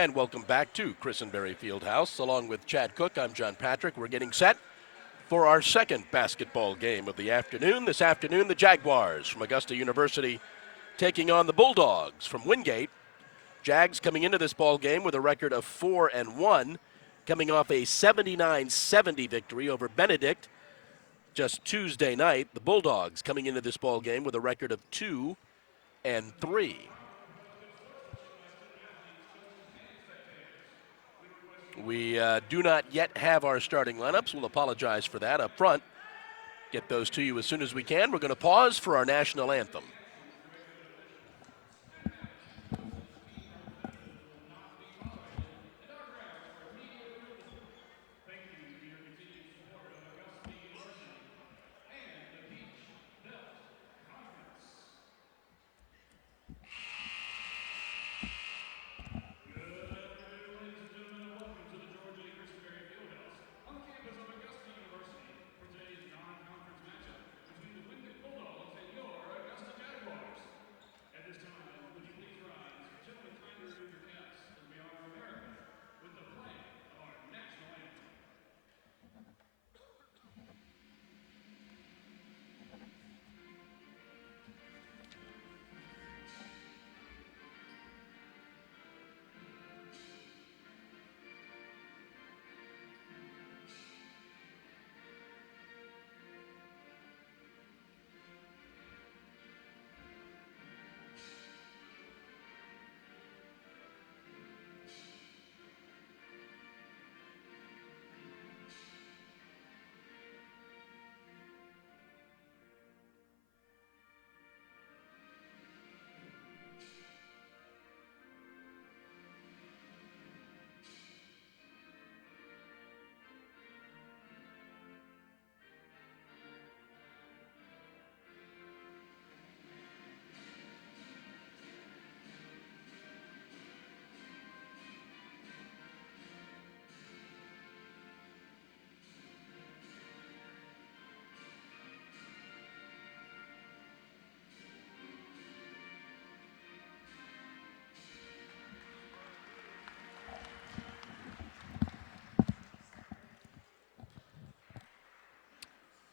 And welcome back to Christenberry Fieldhouse. Along with Chad Cook, I'm John Patrick. We're getting set for our second basketball game of the afternoon. This afternoon, the Jaguars from Augusta University taking on the Bulldogs from Wingate. Jags coming into this ball game with a record of 4-1, coming off a 79-70 victory over Benedict just Tuesday night. The Bulldogs coming into this ball game with a record of 2-3. We do not yet have our starting lineups. We'll apologize for that up front. Get those to you as soon as we can. We're going to pause for our national anthem.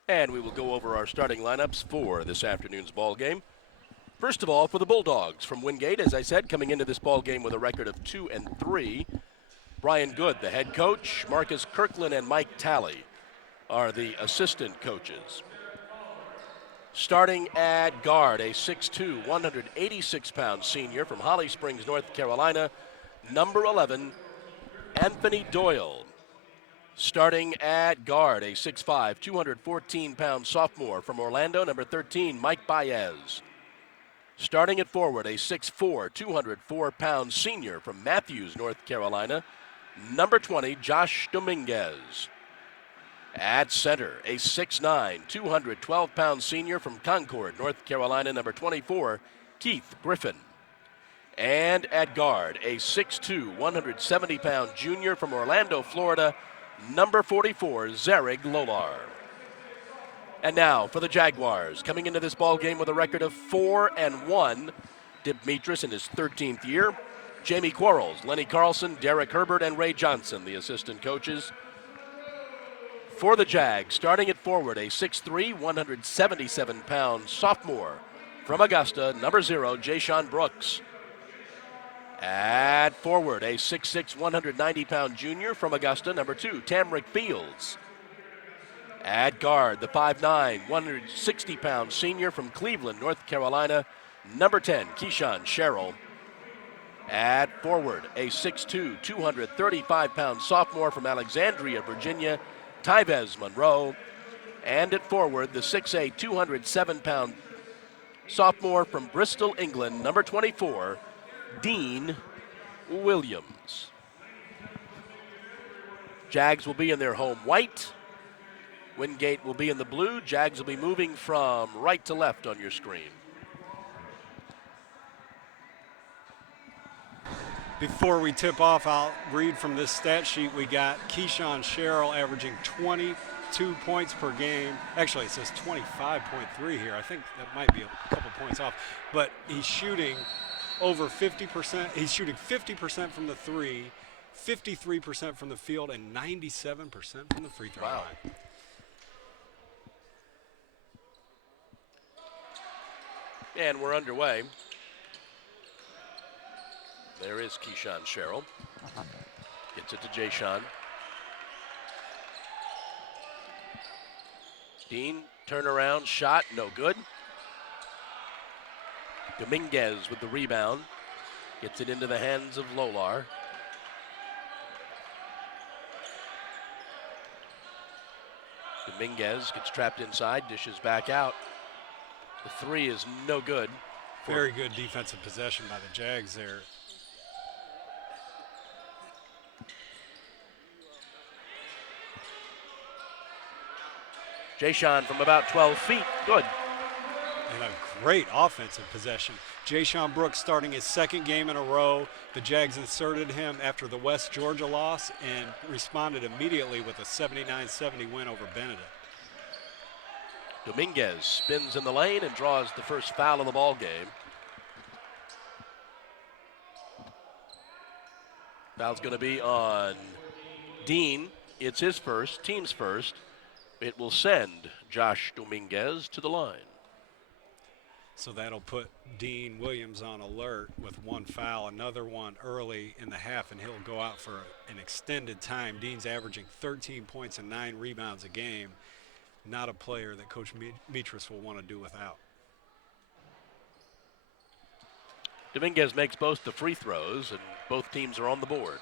And we will go over our starting lineups for this afternoon's ball game. First of all, for the Bulldogs from Wingate, as I said, coming into this ball game with a record of 2-3. Brian Good, the head coach. Marcus Kirkland and Mike Talley are the assistant coaches. Starting at guard, a 6'2", 186-pound senior from Holly Springs, North Carolina, number 11, Anthony Doyle. Starting at guard, a 6'5", 214-pound sophomore from Orlando, number 13, Mike Baez. Starting at forward, a 6'4", 204-pound senior from Matthews, North Carolina, number 20, Josh Dominguez. At center, a 6'9", 212-pound senior from Concord, North Carolina, number 24, Keith Griffin. And at guard, a 6'2", 170-pound junior from Orlando, Florida, number 44, Zarig Lolar. And now for the Jaguars, coming into this ball game with a record of 4-1. Dimitris in his 13th year. Jamie Quarles, Lenny Carlson, Derek Herbert, and Ray Johnson, the assistant coaches. For the Jags, starting at forward, a 6'3", 177-pound sophomore from Augusta, number 0, Jayshon Brooks. At forward, a 6'6", 190-pound junior from Augusta, number 2, Tamrick Fields. At guard, the 5'9", 160-pound senior from Cleveland, North Carolina, number 10, Keyshawn Sherrill. At forward, a 6'2", 235-pound sophomore from Alexandria, Virginia, Tyvez Monroe. And at forward, the 6'8", 207-pound sophomore from Bristol, England, number 24, Dean Williams. Jags will be in their home white. Wingate will be in the blue. Jags will be moving from right to left on your screen. Before we tip off, I'll read from this stat sheet. We got Keyshawn Sherrill averaging 22 points per game. Actually, it says 25.3 here. I think that might be a couple points off. But he's shooting over 50%. He's shooting 50% from the three, 53% from the field, and 97% from the free throw line. And we're underway. There is Keyshawn Sherrill. Gets it to Jayshawn. Dean, turnaround shot, no good. Dominguez with the rebound. Gets it into the hands of Lolar. Dominguez gets trapped inside, dishes back out. The three is no good. Very good defensive possession by the Jags there. Jayshawn from about 12 feet, good. And a great offensive possession. Jayshawn Brooks starting his second game in a row. The Jags inserted him after the West Georgia loss and responded immediately with a 79-70 win over Benedict. Dominguez spins in the lane and draws the first foul of the ball game. Foul's going to be on Dean. It's his first, team's first. It will send Josh Dominguez to the line. So that'll put Dean Williams on alert with one foul, another one early in the half, and he'll go out for an extended time. Dean's averaging 13 points and 9 rebounds a game. Not a player that Coach Mitras will want to do without. Dominguez makes both the free throws, and both teams are on the board.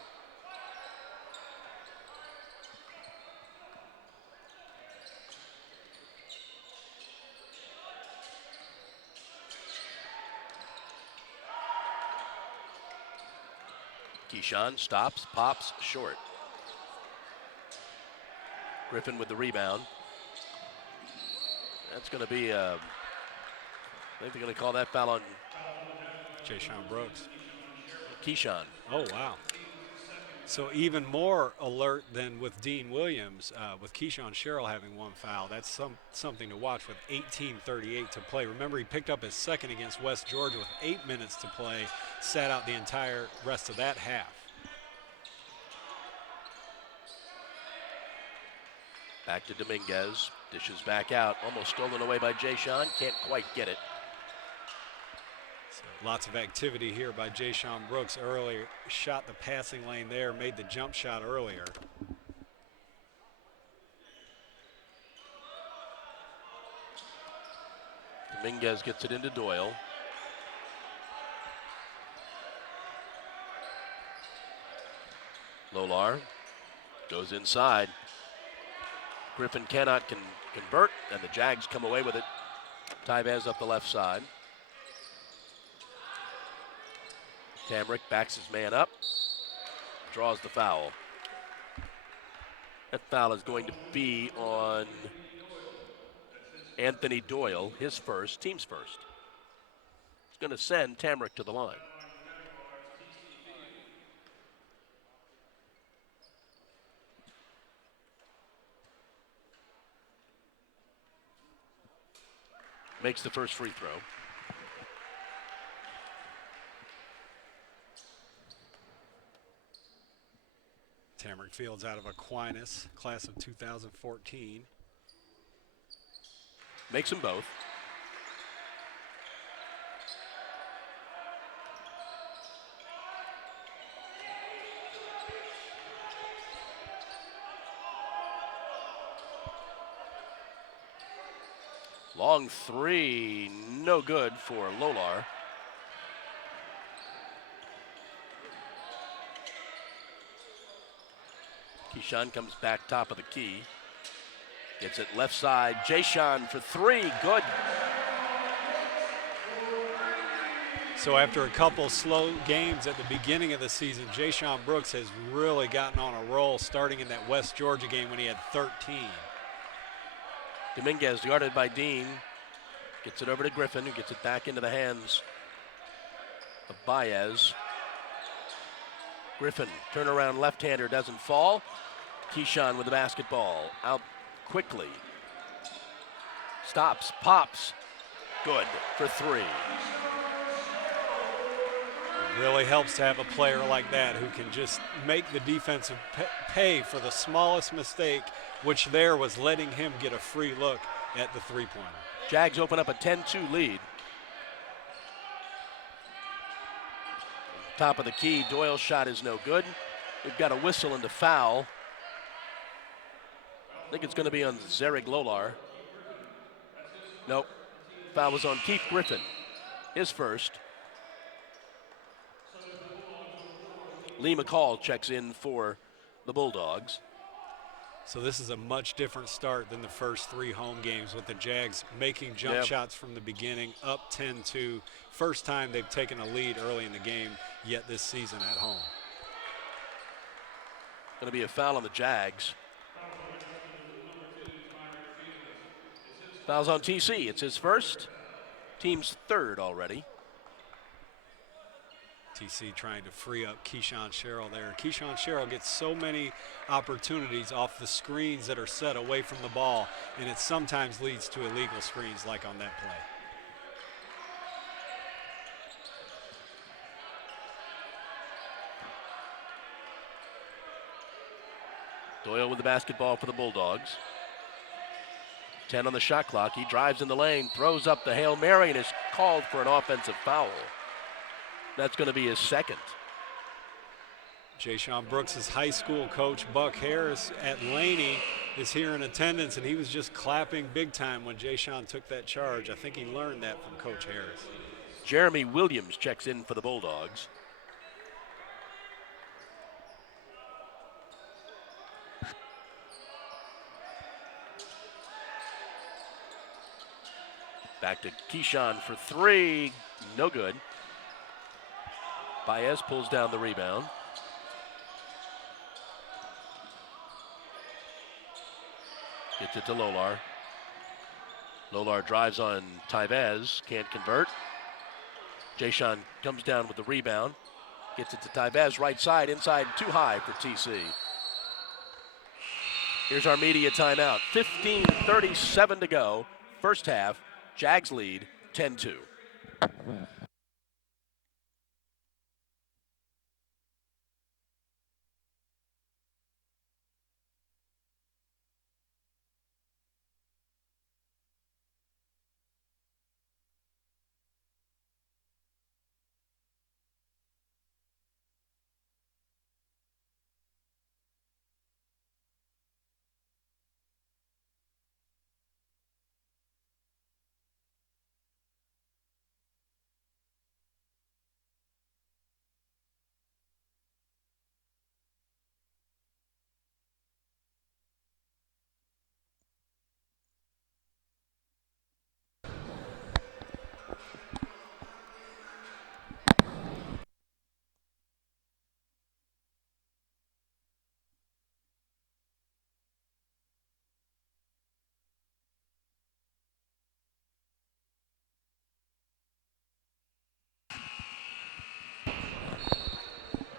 Keyshawn stops, pops, short. Griffin with the rebound. That's going to be, I think they're going to call that foul on Jayshawn Brooks. Keyshawn. Oh, wow. So even more alert than with Dean Williams, with Keyshawn Sherrill having one foul. That's something to watch with 18:38 to play. Remember, he picked up his second against West Georgia with 8 minutes to play, sat out the entire rest of that half. Back to Dominguez, dishes back out, almost stolen away by Jayshawn, can't quite get it. So lots of activity here by Jayshawn Brooks earlier. Shot the passing lane there, made the jump shot earlier. Dominguez gets it into Doyle. Lolar goes inside. Griffin cannot convert, and the Jags come away with it. Tyvez up the left side. Tamrick backs his man up, draws the foul. That foul is going to be on Anthony Doyle, his first, team's first. It's going to send Tamrick to the line. Makes the first free throw. Tamrick Fields out of Aquinas, class of 2014. Makes them both. Long three, no good for Lolar. Keyshawn comes back top of the key. Gets it left side. Jayshawn for three, good. So after a couple slow games at the beginning of the season, Jayshawn Brooks has really gotten on a roll, starting in that West Georgia game when he had 13. Dominguez guarded by Dean. Gets it over to Griffin, who gets it back into the hands of Baez. Griffin, turnaround left-hander, doesn't fall. Keyshawn with the basketball. Out quickly. Stops, pops. Good for three. Really helps to have a player like that who can just make the defensive pay for the smallest mistake, which there was letting him get a free look at the three-pointer. Jags open up a 10-2 lead. Top of the key, Doyle's shot is no good. We've got a whistle and a foul. I think it's going to be on Zarek Lolar. Nope. Foul was on Keith Griffin, his first. Lee McCall checks in for the Bulldogs. So this is a much different start than the first three home games with the Jags making jump shots from the beginning, up 10-2. First time they've taken a lead early in the game yet this season at home. Going to be a foul on the Jags. Foul's on TC. It's his first, team's third already. TC trying to free up Keyshawn Sherrill there. Keyshawn Sherrill gets so many opportunities off the screens that are set away from the ball, and it sometimes leads to illegal screens like on that play. Doyle with the basketball for the Bulldogs. 10 on the shot clock. He drives in the lane, throws up the Hail Mary, and is called for an offensive foul. That's going to be his second. Jayshon Brooks' high school coach, Buck Harris, at Laney, is here in attendance, and he was just clapping big time when Jayshon took that charge. I think he learned that from Coach Harris. Jeremy Williams checks in for the Bulldogs. Back to Keyshawn for three. No good. Baez pulls down the rebound. Gets it to Lolar. Lolar drives on Tyvez. Can't convert. Jayshon comes down with the rebound. Gets it to Tyvez, right side, inside, too high for TC. Here's our media timeout. 15:37 to go. First half. Jags lead 10-2.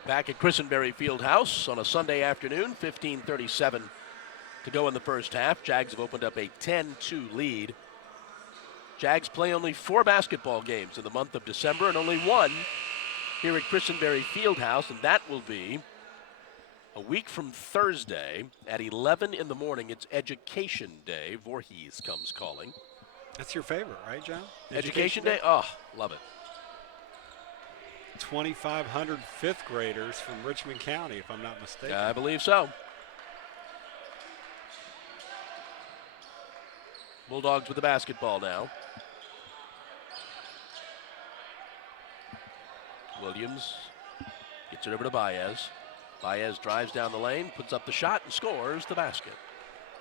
Back at Christenberry Fieldhouse on a Sunday afternoon, 15:37 to go in the first half. Jags have opened up a 10-2 lead. Jags play only 4 basketball games in the month of December and only 1 here at Christenberry Fieldhouse, and that will be a week from Thursday at 11 in the morning. It's Education Day. Voorhees comes calling. That's your favorite, right, John? Education Day? Oh, love it. 2,500 fifth graders from Richmond County, if I'm not mistaken. I believe so. Bulldogs with the basketball now. Williams gets it over to Baez. Baez drives down the lane, puts up the shot, and scores the basket.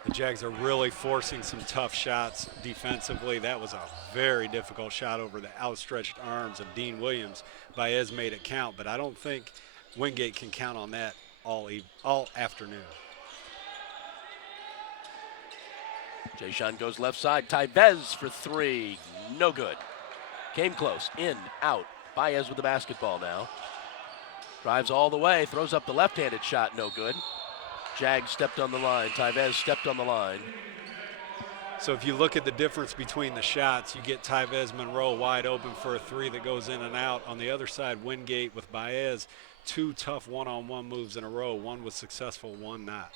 The Jags are really forcing some tough shots defensively. That was a very difficult shot over the outstretched arms of Dean Williams. Baez made it count, but I don't think Wingate can count on that all afternoon. Jayshon goes left side. Tyvez for three. No good. Came close. In, out. Baez with the basketball now. Drives all the way. Throws up the left-handed shot. No good. Jags stepped on the line. Tyvez stepped on the line. So if you look at the difference between the shots, you get Tyvez Monroe wide open for a three that goes in and out. On the other side, Wingate with Baez, two tough one-on-one moves in a row. One was successful, one not.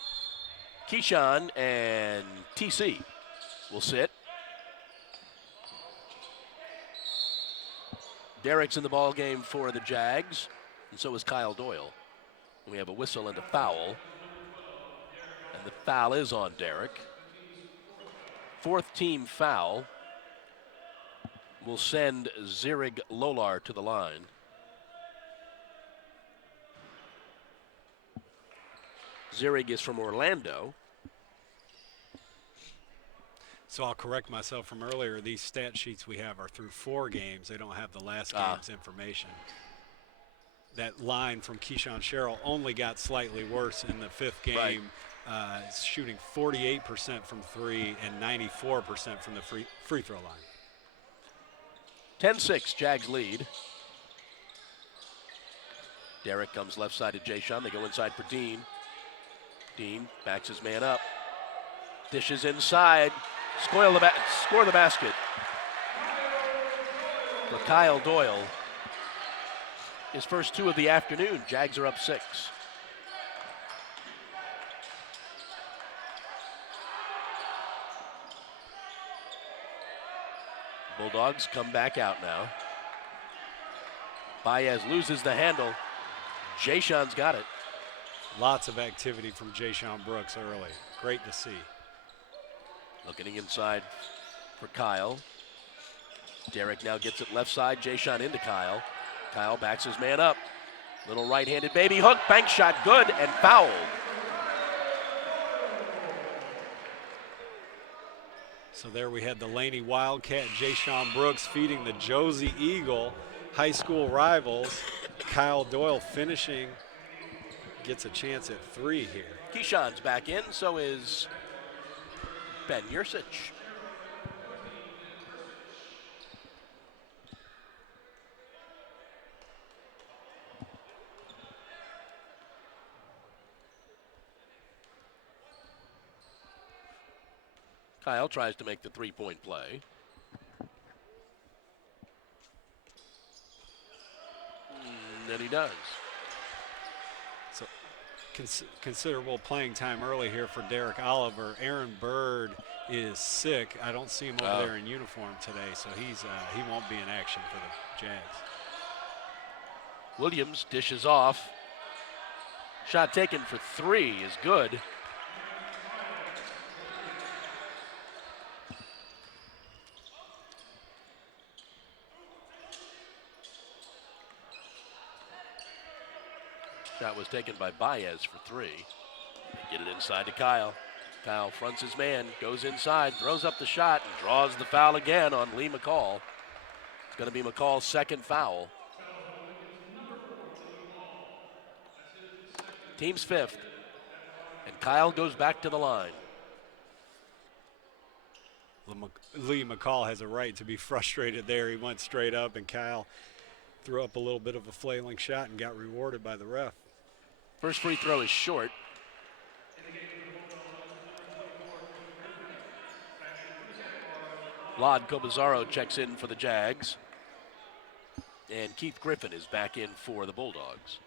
Keyshawn and TC will sit. Derek's in the ball game for the Jags, and so is Kyle Doyle. We have a whistle and a foul, and the foul is on Derek. Fourth team foul will send Zirig Lolar to the line. Zirig is from Orlando. So I'll correct myself from earlier. These stat sheets we have are through 4 games. They don't have the last game's information. That line from Keyshawn Sherrill only got slightly worse in the 5th game. Right. Shooting 48% from 3 and 94% from the free throw line. 10-6, Jags lead. Derek comes left side to Jayshon. They go inside for Dean. Dean backs his man up. Dishes inside. Score the basket for Kyle Doyle. His first 2 of the afternoon. Jags are up 6. Bulldogs come back out now. Baez loses the handle. Jayshon's got it. Lots of activity from Jayshon Brooks early. Great to see. Looking inside for Kyle. Derek now gets it left side. Jayshon into Kyle. Kyle backs his man up. Little right-handed baby hook. Bank shot good and fouled. So there we had the Laney Wildcat, Jayshon Brooks feeding the Josie Eagle, high school rivals. Kyle Doyle finishing, gets a chance at 3 here. Keyshawn's back in, so is Ben Yursich. Kyle tries to make the 3-point play. And he does. So considerable playing time early here for Derek Oliver. Aaron Bird is sick. I don't see him over there in uniform today, so he won't be in action for the Jags. Williams dishes off. Shot taken for 3 is good. Shot was taken by Baez for 3. Get it inside to Kyle. Kyle fronts his man, goes inside, throws up the shot, and draws the foul again on Lee McCall. It's going to be McCall's 2nd foul. Team's 5th. And Kyle goes back to the line. Lee McCall has a right to be frustrated there. He went straight up, and Kyle threw up a little bit of a flailing shot and got rewarded by the ref. First free throw is short. Vlad Cobazaro checks in for the Jags. And Keith Griffin is back in for the Bulldogs.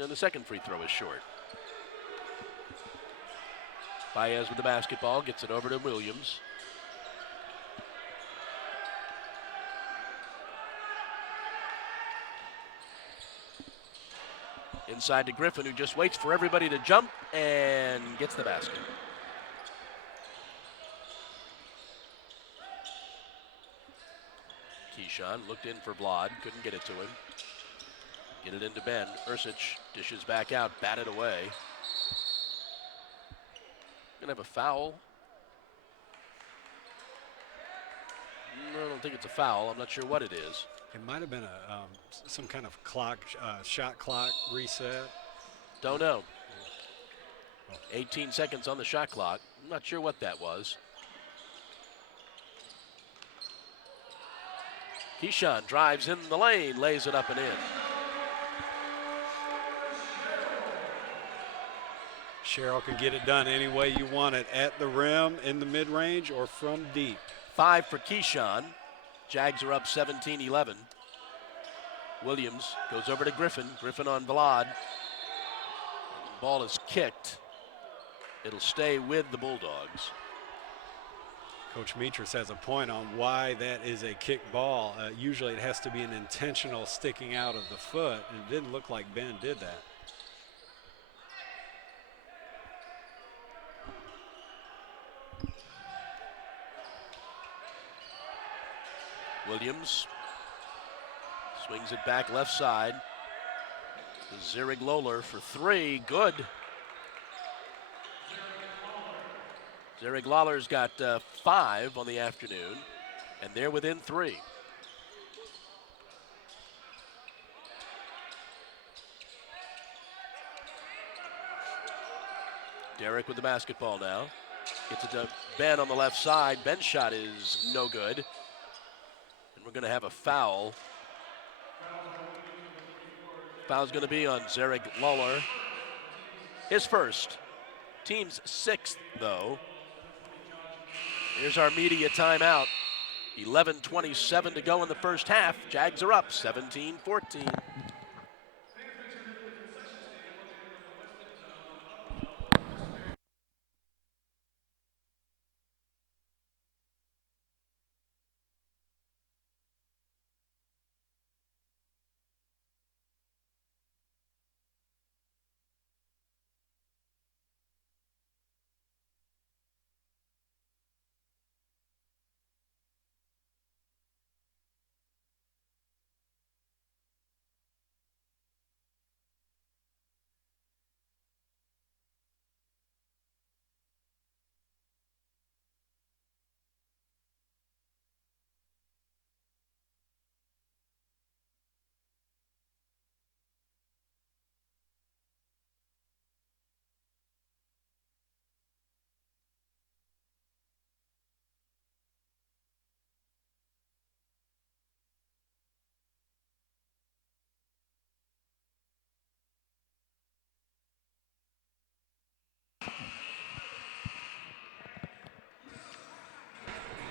And the second free throw is short. Baez with the basketball, gets it over to Williams. Inside to Griffin, who just waits for everybody to jump and gets the basket. Keyshawn looked in for Vlad, couldn't get it to him. Get it into Ben. Ursich dishes back out, batted away. Gonna have a foul. I don't think it's a foul. I'm not sure what it is. It might have been some kind of clock, shot clock reset. Don't know. 18 seconds on the shot clock. I'm not sure what that was. Keyshawn drives in the lane, lays it up and in. Sherrill can get it done any way you want it, at the rim, in the mid-range, or from deep. 5 for Keyshawn. Jags are up 17-11. Williams goes over to Griffin. Griffin on Vlad. Ball is kicked. It'll stay with the Bulldogs. Coach Mitras has a point on why that is a kick ball. Usually it has to be an intentional sticking out of the foot, and it didn't look like Ben did that. Williams swings it back left side. Zirig Loler for 3. Good. Zirig Lawler's got 5 on the afternoon, and they're within 3. Derek with the basketball now. Gets it to Ben on the left side. Ben's shot is no good. And we're going to have a foul. Foul's going to be on Zirig Lawler. His first. Team's 6th, though. Here's our media timeout. 11:27 to go in the first half. Jags are up 17-14.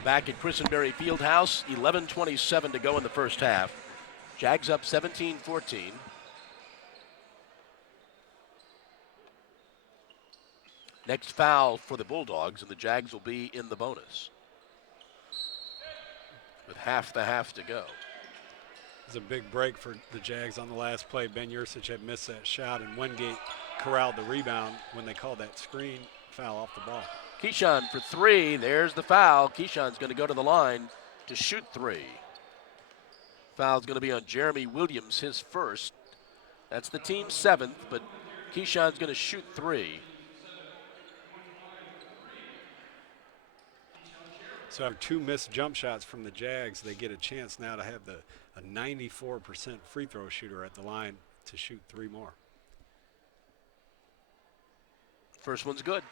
Back at Christenberry Fieldhouse, 11:27 to go in the first half. Jags up 17-14. Next foul for the Bulldogs, and the Jags will be in the bonus with half the half to go. It's a big break for the Jags on the last play. Ben Yursich had missed that shot, and Wingate corralled the rebound when they called that screen foul off the ball. Keyshawn for 3. There's the foul. Keyshawn's going to go to the line to shoot 3. Foul's going to be on Jeremy Williams, his first. That's the team's 7th, but Keyshawn's going to shoot 3. So after 2 missed jump shots from the Jags, they get a chance now to have a 94% free throw shooter at the line to shoot 3 more. First one's good.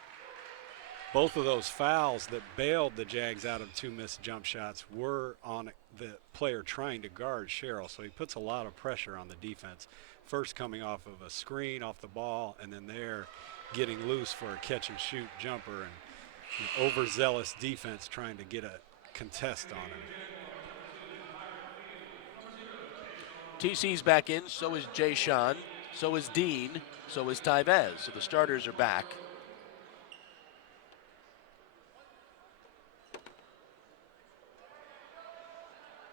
Both of those fouls that bailed the Jags out of 2 missed jump shots were on the player trying to guard Sherrill, so he puts a lot of pressure on the defense. First coming off of a screen off the ball, and then they're getting loose for a catch-and-shoot jumper, and overzealous defense trying to get a contest on him. TC's back in, so is Jay Sean, so is Dean, so is Tyvez. So the starters are back.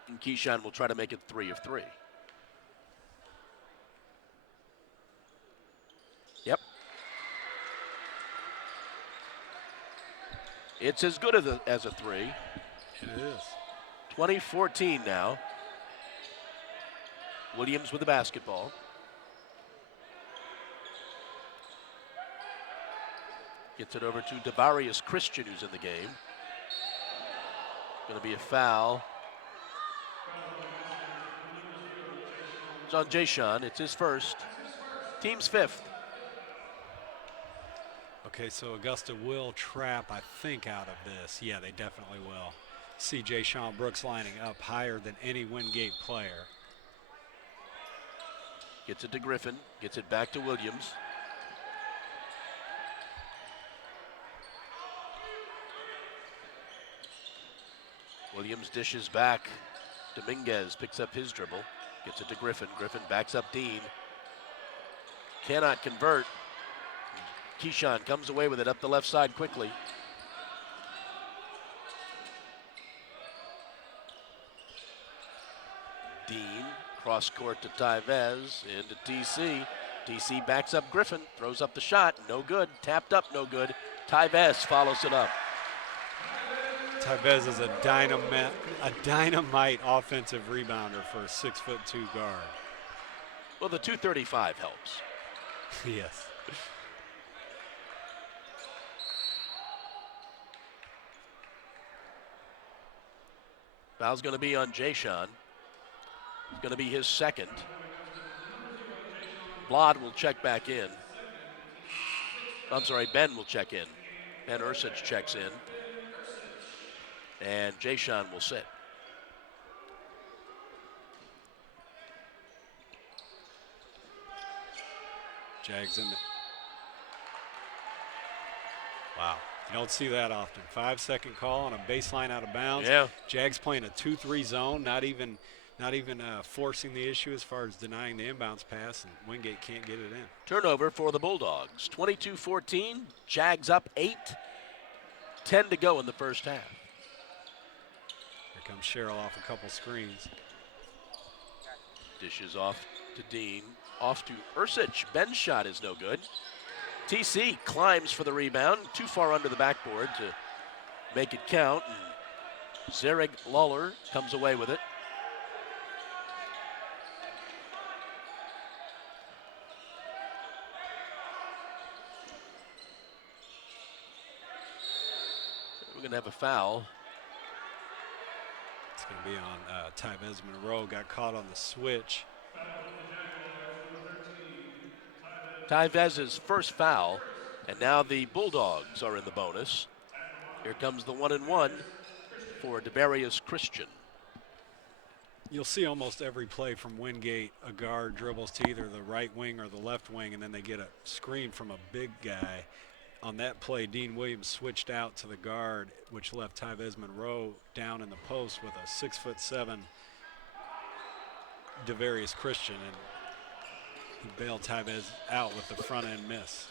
And Keyshawn will try to make it 3 of 3. Yep. It's as good as a 3. It is. 20-14 now. Williams with the basketball. Gets it over to Devarius Christian, who's in the game. Going to be a foul. It's on Jay Sean. It's his first. Team's 5th. Okay, so Augusta will trap, I think, out of this. Yeah, they definitely will. See Jay Sean Brooks lining up higher than any Wingate player. Gets it to Griffin. Gets it back to Williams. Williams dishes back. Dominguez picks up his dribble. Gets it to Griffin. Griffin backs up Dean. Cannot convert. Keyshawn comes away with it up the left side quickly. Dean, cross court to Tyvez, into TC. TC backs up Griffin, throws up the shot, no good. Tapped up, no good. Tyvez follows it up. Tyvez is a dynamite offensive rebounder for a 6'2" guard. Well, the 235 helps. Yes. Foul's going to be on Jayshawn. It's going to be his second. Blod will check back in. I'm sorry, Ben will check in. Ben Ursich checks in. And Jayshawn will sit. Jags in the... Wow. You don't see that often. 5-second call on a baseline out of bounds. Yeah. Jags playing a 2-3 zone, not even forcing the issue as far as denying the inbounds pass, and Wingate can't get it in. Turnover for the Bulldogs. 22-14. Jags up 8. 10 to go in the first half. Here comes Sherrill off a couple screens. Dishes off to Dean. Off to Ursich. Ben's shot is no good. TC climbs for the rebound. Too far under the backboard to make it count. And Zarek Lawler comes away with it. We're going to have a foul. It's going to be on Tyvez Monroe. Got caught on the switch. Tyvez's first foul, and now the Bulldogs are in the bonus. Here comes the 1-and-1 for Devarius Christian. You'll see almost every play from Wingate, a guard dribbles to either the right wing or the left wing, and then they get a screen from a big guy. On that play, Dean Williams switched out to the guard, which left Tyvez Monroe down in the post with a 6'7" Devarius Christian, and he bailed Tyvez out with the front end miss.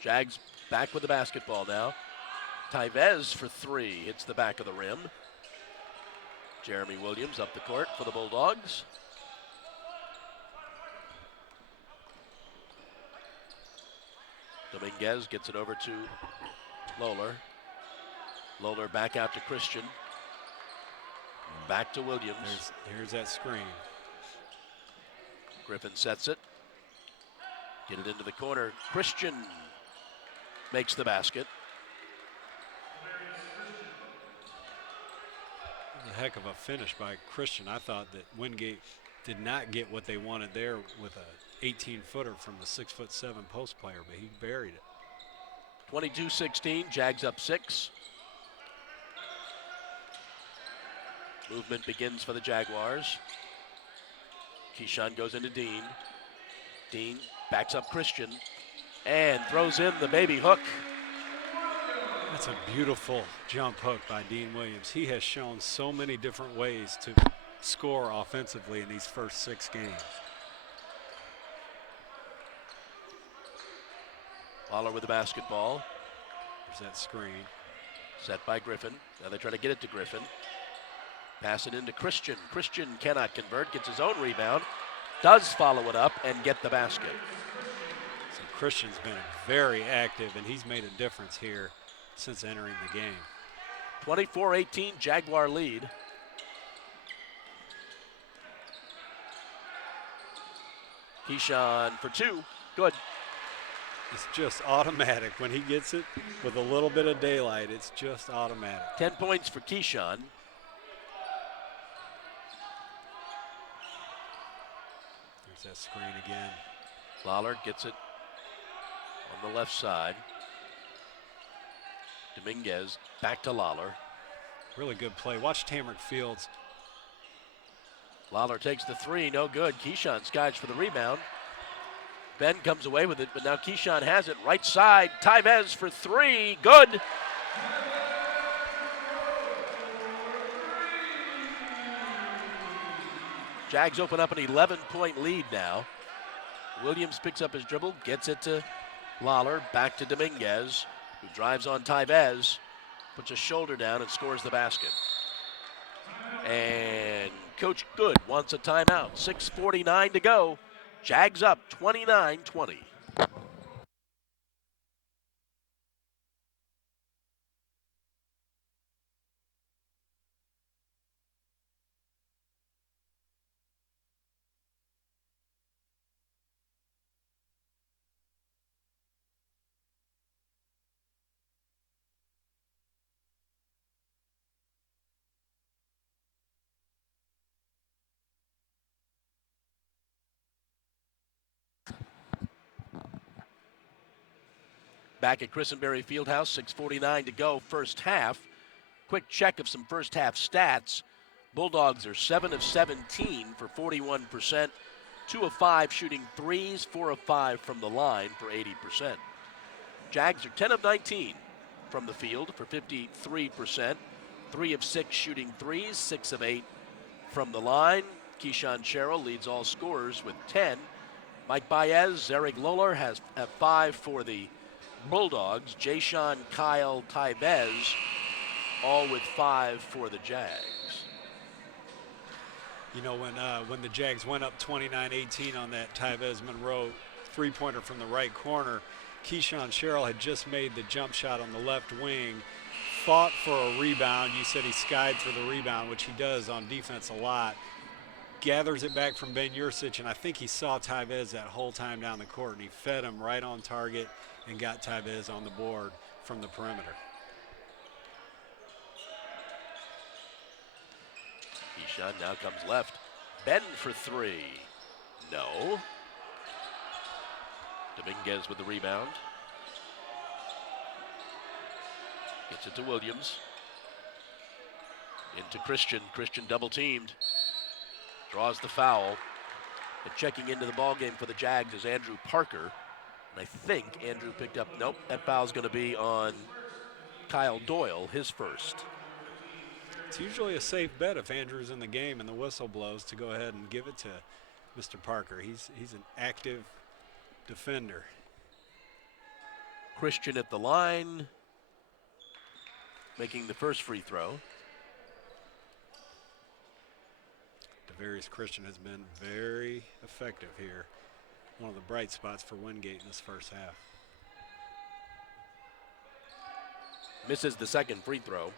Jags back with the basketball now. Tyvez for three, hits the back of the rim. Jeremy Williams up the court for the Bulldogs. Dominguez gets it over to Lawler. Lawler back out to Christian. Back to Williams. Here's that screen. Griffin sets it. Get it into the corner. Christian makes the basket. A heck of a finish by Christian. I thought that Wingate did not get what they wanted there with a 18-footer from the 6'7" post player, but he buried it. 22-16, Jags up 6. Movement begins for the Jaguars. Keyshawn goes into Dean. Dean backs up Christian and throws in the baby hook. That's a beautiful jump hook by Dean Williams. He has shown so many different ways to score offensively in these first 6 games. Lawler with the basketball. There's that screen. Set by Griffin. Now they try to get it to Griffin. Pass it into Christian. Christian cannot convert, gets his own rebound, does follow it up and get the basket. So Christian's been very active, and he's made a difference here since entering the game. 24-18, Jaguar lead. Keyshawn for 2, good. It's just automatic. When he gets it with a little bit of daylight, it's just automatic. 10 points for Keyshawn. There's that screen again. Lawler gets it on the left side. Dominguez back to Lawler. Really good play. Watch Tamarick Fields. Lawler takes the 3, no good. Keyshawn skies for the rebound. Ben comes away with it, but now Keyshawn has it. Right side, Tyvez for 3, good. Jags open up an 11-point lead now. Williams picks up his dribble, gets it to Lawler, back to Dominguez, who drives on Tyvez, puts a shoulder down and scores the basket. And Coach Good wants a timeout. 6:49 to go. Jags up 29-20. Back at Christenberry Fieldhouse, 6:49 to go, first half. Quick check of some first half stats. Bulldogs are 7 of 17 for 41%, 2 of 5 shooting threes, 4 of 5 from the line for 80%. Jags are 10 of 19 from the field for 53%, 3 of 6 shooting threes, 6 of 8 from the line. Keyshawn Sherrill leads all scorers with 10. Mike Baez, Eric Lolar has at 5 for the Bulldogs. Jayshawn, Kyle, Tyvez, all with 5 for the Jags. You know, when the Jags went up 29-18 on that Tyvez Monroe three-pointer from the right corner, Keyshawn Sherrill had just made the jump shot on the left wing, fought for a rebound. You said he skied for the rebound, which he does on defense a lot. Gathers it back from Ben Yurcich, and I think he saw Tyvez that whole time down the court, and he fed him right on target and got Tyvez on the board from the perimeter. Keyshawn now comes left. Ben for 3. No. Dominguez with the rebound. Gets it to Williams. Into Christian. Christian double teamed. Draws the foul. And checking into the ballgame for the Jags is Andrew Parker. And I think Andrew picked up, nope, that foul's going to be on Kyle Doyle, his first. It's usually a safe bet if Andrew's in the game and the whistle blows to go ahead and give it to Mr. Parker. He's an active defender. Christian at the line, making the first free throw. Devarius Christian has been very effective here. One of the bright spots for Wingate in this first half. Misses the second free throw.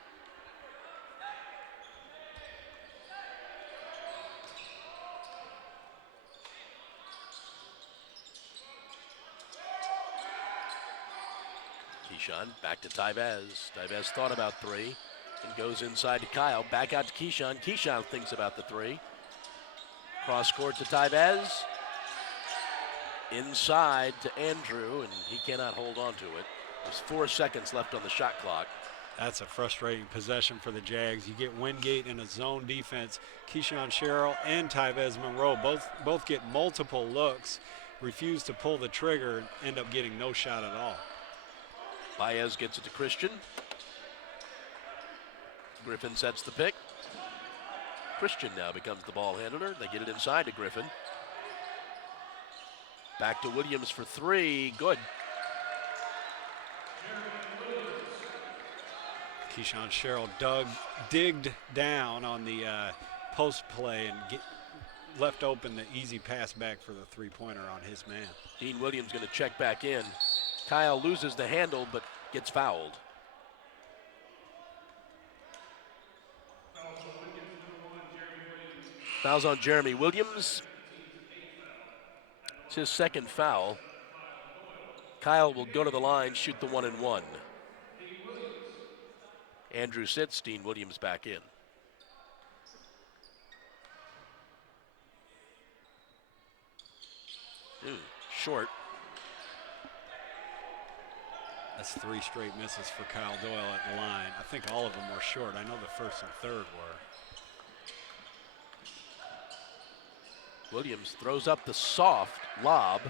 Keyshawn back to Tyvez. Tyvez thought about 3 and goes inside to Kyle. Back out to Keyshawn. Keyshawn thinks about the 3. Cross court to Tyvez. Inside to Andrew, and he cannot hold on to it. There's 4 seconds left on the shot clock. That's a frustrating possession for the Jags. You get Wingate in a zone defense. Keyshawn Sherrill and Tyvez Monroe both get multiple looks, refuse to pull the trigger, and end up getting no shot at all. Baez gets it to Christian. Griffin sets the pick. Christian now becomes the ball handler. They get it inside to Griffin. Back to Williams for 3. Good. Keyshawn Sherrill digged down on the post play and left open the easy pass back for the three-pointer on his man. Dean Williams going to check back in. Kyle loses the handle but gets fouled. Fouls on Jeremy Williams. It's his second foul. Kyle will go to the line, shoot the 1-and-1. Andrew sits, Dean Williams back in. Short. That's 3 straight misses for Kyle Doyle at the line. I think all of them were short. I know the first and third were. Williams throws up the soft lob,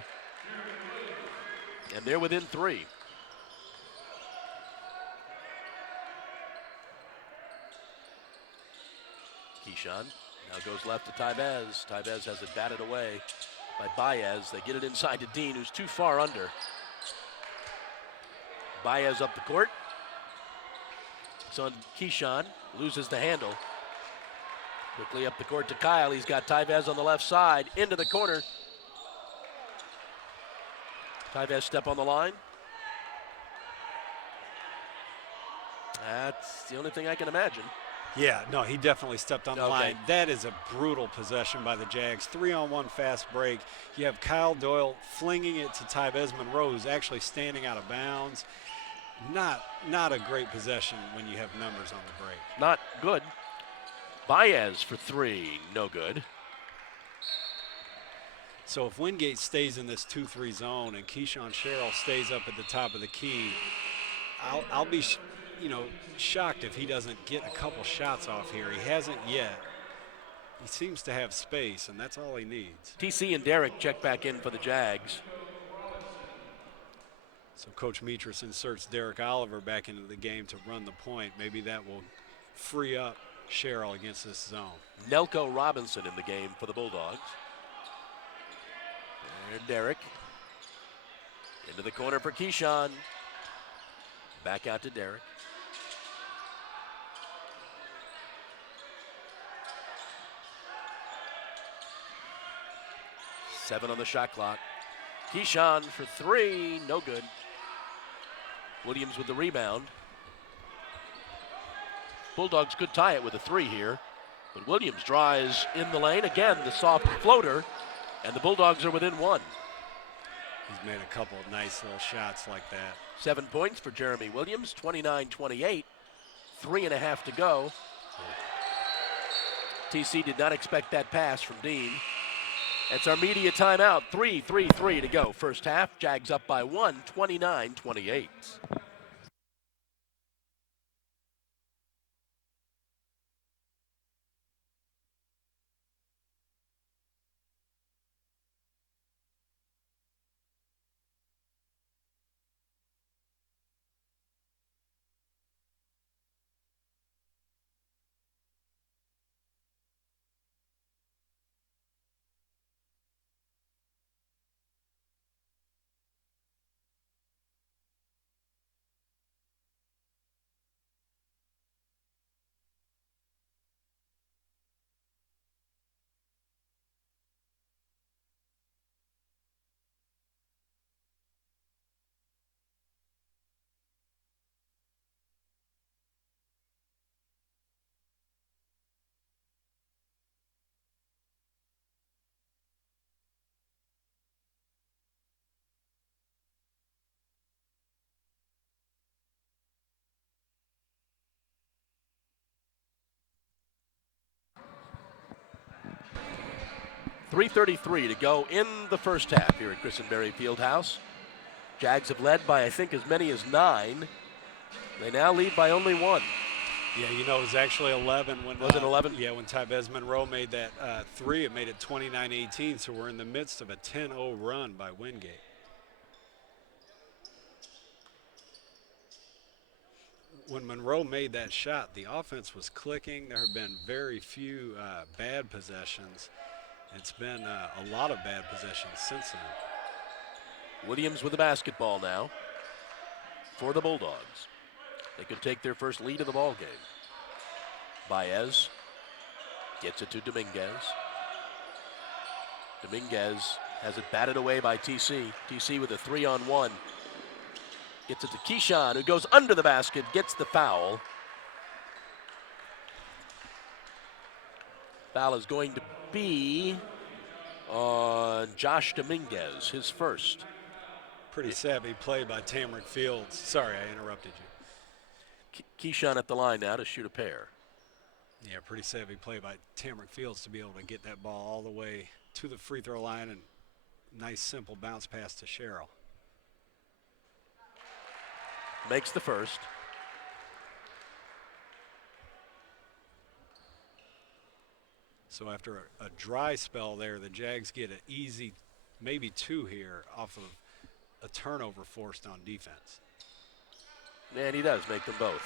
and they're within 3. Keyshawn Now goes left to Tybez. Tybez has it batted away by Baez. They get it inside to Dean, who's too far under. Baez up the court. It's on Keyshawn. Loses the handle. Quickly up the court to Kyle. He's got Tybez on the left side. Into the corner. Tybez step on the line. That's the only thing I can imagine. Yeah, no, he definitely stepped on the line. That is a brutal possession by the Jags. 3-on-1 fast break. You have Kyle Doyle flinging it to Tybez Monroe, who's actually standing out of bounds. Not a great possession when you have numbers on the break. Not good. Baez for three, no good. So if Wingate stays in this 2-3 zone and Keyshawn Sherrill stays up at the top of the key, I'll be shocked if he doesn't get a couple shots off here. He hasn't yet. He seems to have space, and that's all he needs. TC and Derek check back in for the Jags. So Coach Metris inserts Derek Oliver back into the game to run the point. Maybe that will free up Sherrill against this zone. Nelko Robinson in the game for the Bulldogs. There, Derek. Into the corner for Keyshawn. Back out to Derek. Seven on the shot clock. Keyshawn for three, no good. Williams with the rebound. Bulldogs could tie it with a three here, but Williams drives in the lane. Again, the soft floater, and the Bulldogs are within one. He's made a couple of nice little shots like that. 7 points for Jeremy Williams, 29-28, 3.5 to go. TC did not expect that pass from Dean. It's our media timeout, 3:33 to go. First half, Jags up by one, 29-28. .333 to go in the first half here at Christenberry Fieldhouse. Jags have led by, I think, as many as 9. They now lead by only 1. Yeah, it was actually 11 when. Was it 11? Yeah, when Tybez Monroe made that three, it made it 29-18. So we're in the midst of a 10-0 run by Wingate. When Monroe made that shot, the offense was clicking. There have been very few bad possessions. It's been a lot of bad possessions since then. Williams with the basketball now for the Bulldogs. They could take their first lead of the ball game. Baez gets it to Dominguez. Dominguez has it batted away by TC. TC with a 3-on-1. Gets it to Keyshawn, who goes under the basket, gets the foul. Foul is going to be on Josh Dominguez, his first. Pretty savvy play by Tamarick Fields. Sorry, I interrupted you. Keyshawn at the line now to shoot a pair. Yeah, pretty savvy play by Tamarick Fields to be able to get that ball all the way to the free throw line, and nice simple bounce pass to Sherrill. Makes the first. So after a dry spell there, the Jags get an easy, maybe 2 here off of a turnover forced on defense. And he does make them both.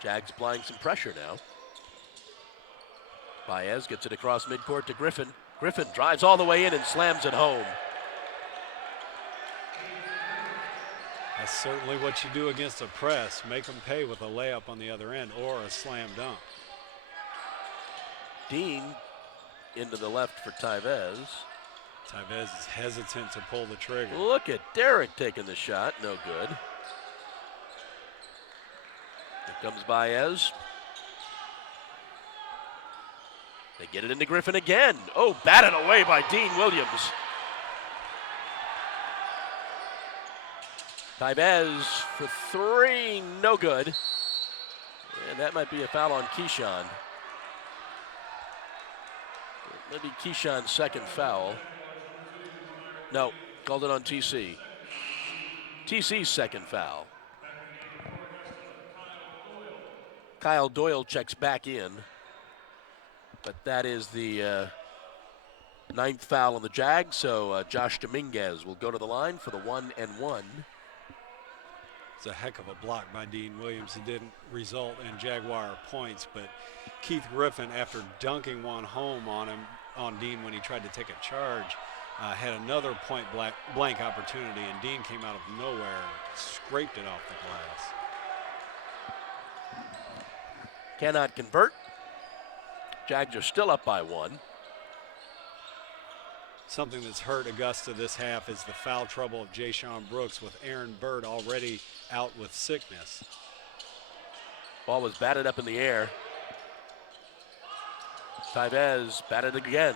Jags applying some pressure now. Baez gets it across midcourt to Griffin. Griffin drives all the way in and slams it home. That's certainly what you do against a press. Make them pay with a layup on the other end or a slam dunk. Dean into the left for Tyvez. Tyvez is hesitant to pull the trigger. Look at Derek taking the shot. No good. Here comes Baez. They get it into Griffin again. Oh, batted away by Dean Williams. Tyvez for three, no good. And that might be a foul on Keyshawn. Maybe Keyshawn's second foul. No, called it on TC. TC's second foul. Kyle Doyle checks back in. But that is the ninth foul on the Jag, so Josh Dominguez will go to the line for the 1-and-1. It's a heck of a block by Dean Williams. It didn't result in Jaguar points, but Keith Griffin, after dunking one home on him, on Dean when he tried to take a charge, had another point blank opportunity, and Dean came out of nowhere and scraped it off the glass. Cannot convert. Jags are still up by one. Something that's hurt Augusta this half is the foul trouble of Jayshon Brooks, with Aaron Bird already out with sickness. Ball was batted up in the air. Tyvez batted again.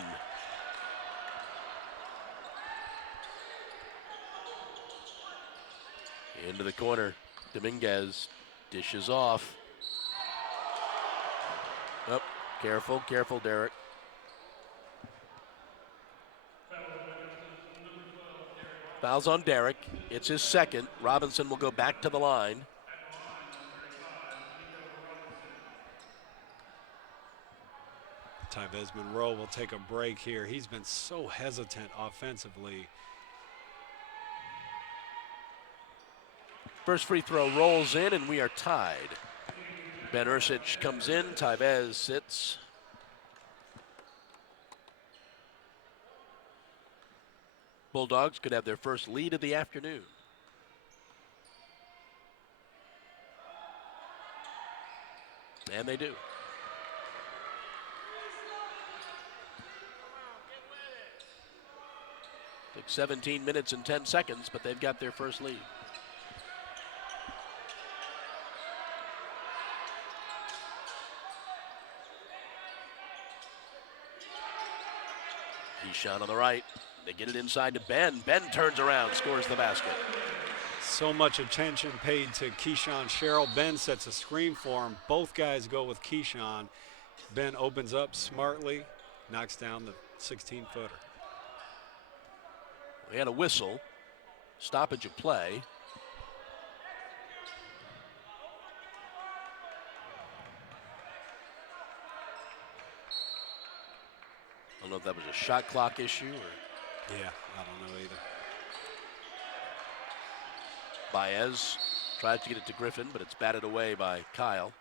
Into the corner. Dominguez dishes off. Oh, careful, careful, Derek. Fouls on Derek. It's his second. Robinson will go back to the line. Tyvez Monroe will take a break here. He's been so hesitant offensively. First free throw rolls in, and we are tied. Ben Ursich comes in. Tyvez sits. Bulldogs could have their first lead of the afternoon. And they do. Took 17 minutes and 10 seconds, but they've got their first lead. Keyshawn on the right. They get it inside to Ben. Ben turns around, scores the basket. So much attention paid to Keyshawn Sherrill. Ben sets a screen for him. Both guys go with Keyshawn. Ben opens up smartly, knocks down the 16-footer. We had a whistle. Stoppage of play. I don't know if that was a shot clock issue or... Yeah, I don't know either. Baez tries to get it to Griffin, but it's batted away by Kyle.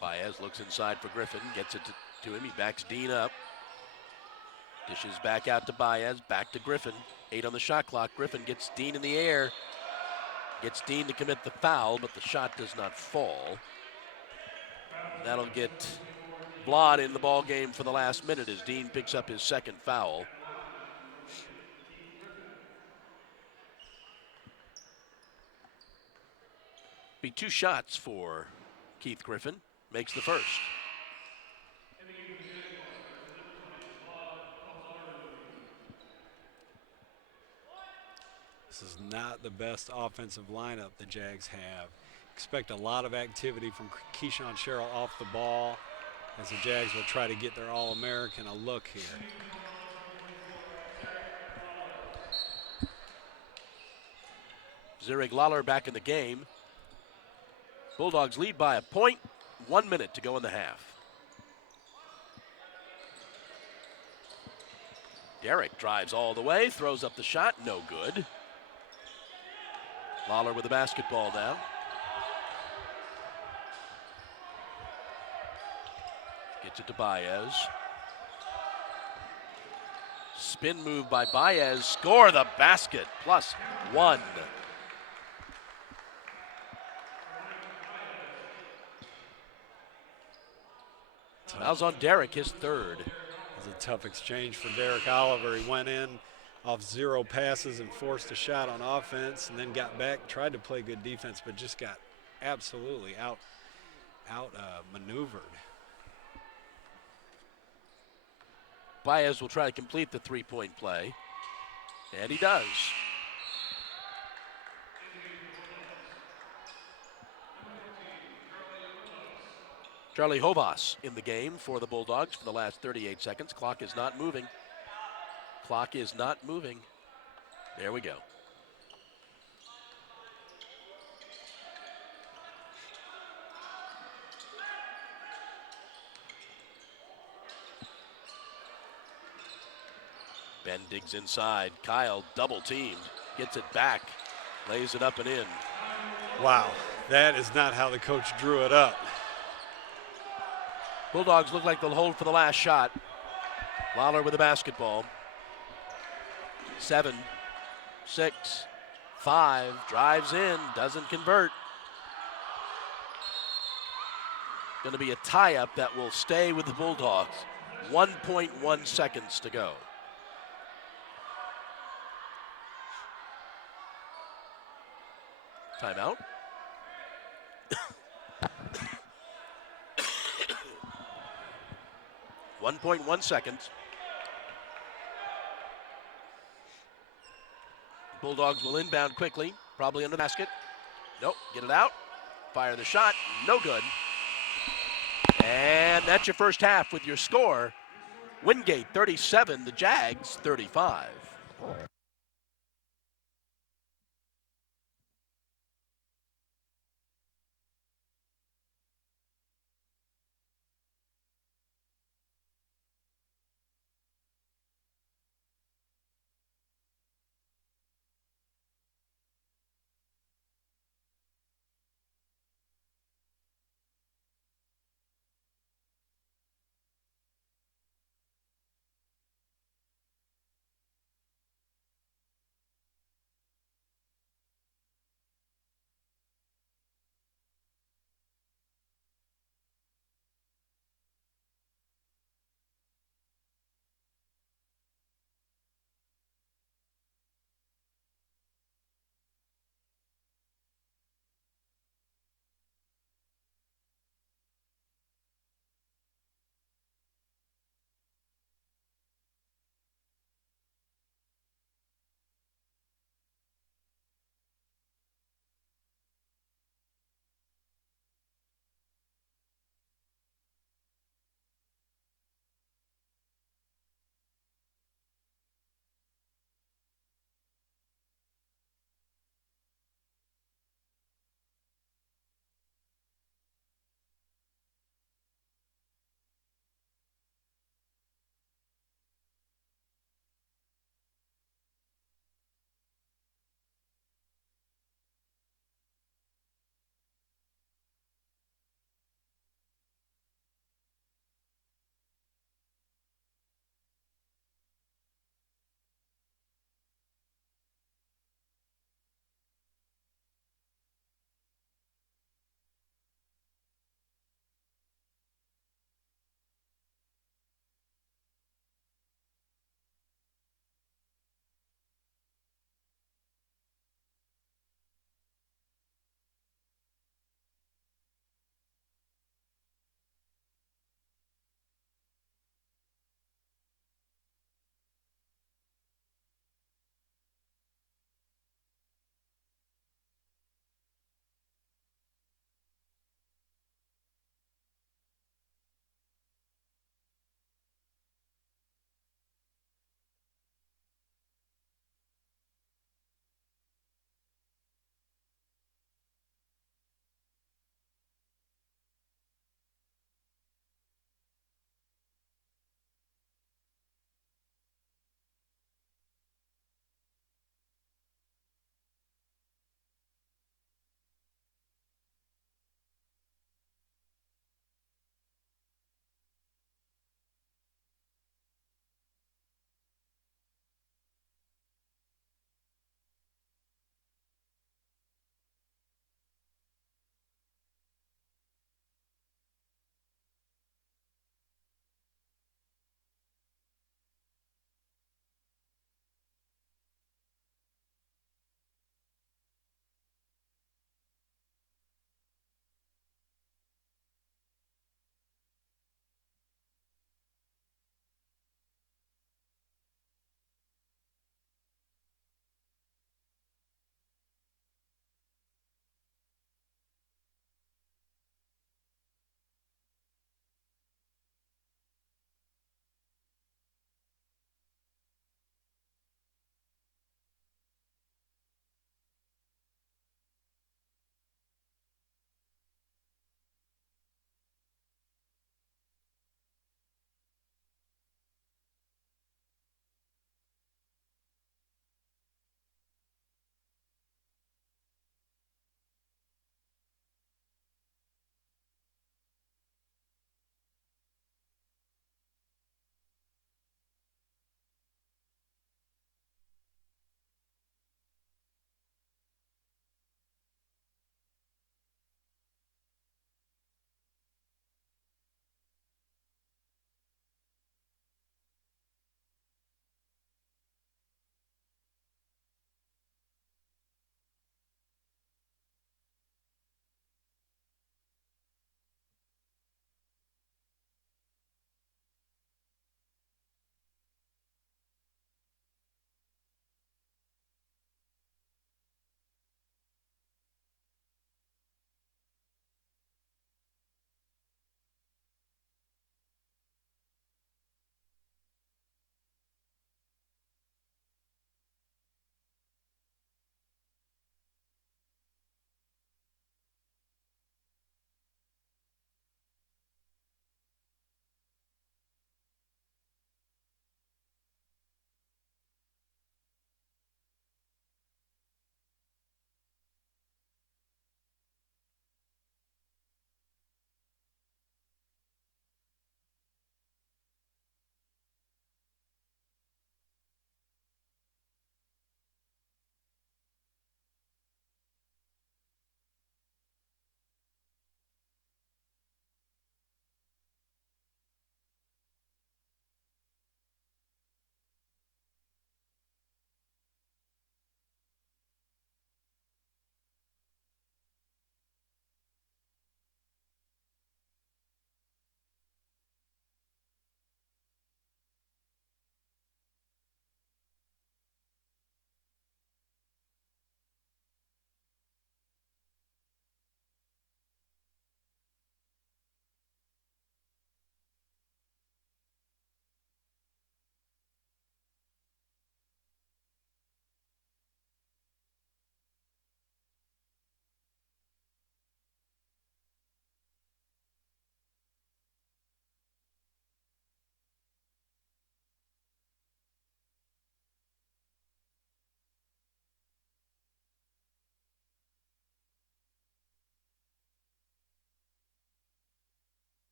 Baez looks inside for Griffin, gets it to him. He backs Dean up. Dishes back out to Baez, back to Griffin. 8 on the shot clock. Griffin gets Dean in the air. Gets Dean to commit the foul, but the shot does not fall. That'll get Blod in the ball game for the last minute as Dean picks up his second foul. Be 2 shots for Keith Griffin. Makes the first. This is not the best offensive lineup the Jags have. Expect a lot of activity from Keyshawn Sherrill off the ball as the Jags will try to get their All-American a look here. Zirig Lawler back in the game. Bulldogs lead by a point. 1 minute to go in the half. Derrick drives all the way, throws up the shot, no good. Lawler with the basketball now. Gets it to Baez. Spin move by Baez. Score the basket. +1. Fouls on Derrick, his third. It was a tough exchange for Derek Oliver. He went in off 0 passes and forced a shot on offense, and then got back, tried to play good defense, but just got absolutely out maneuvered. Baez will try to complete the three-point play, and he does. Charlie Hovas in the game for the Bulldogs for the last 38 seconds. Clock is not moving. Clock is not moving. There we go. Ben digs inside. Kyle double teamed. Gets it back. Lays it up and in. Wow, that is not how the coach drew it up. Bulldogs look like they'll hold for the last shot. Lawler with the basketball. 7, 6, 5. Drives in. Doesn't convert. Going to be a tie-up that will stay with the Bulldogs. 1.1 seconds to go. Timeout. .1 seconds. Bulldogs will inbound quickly, probably under the basket. Nope, get it out. Fire the shot, no good. And that's your first half with your score. Wingate 37, the Jags 35.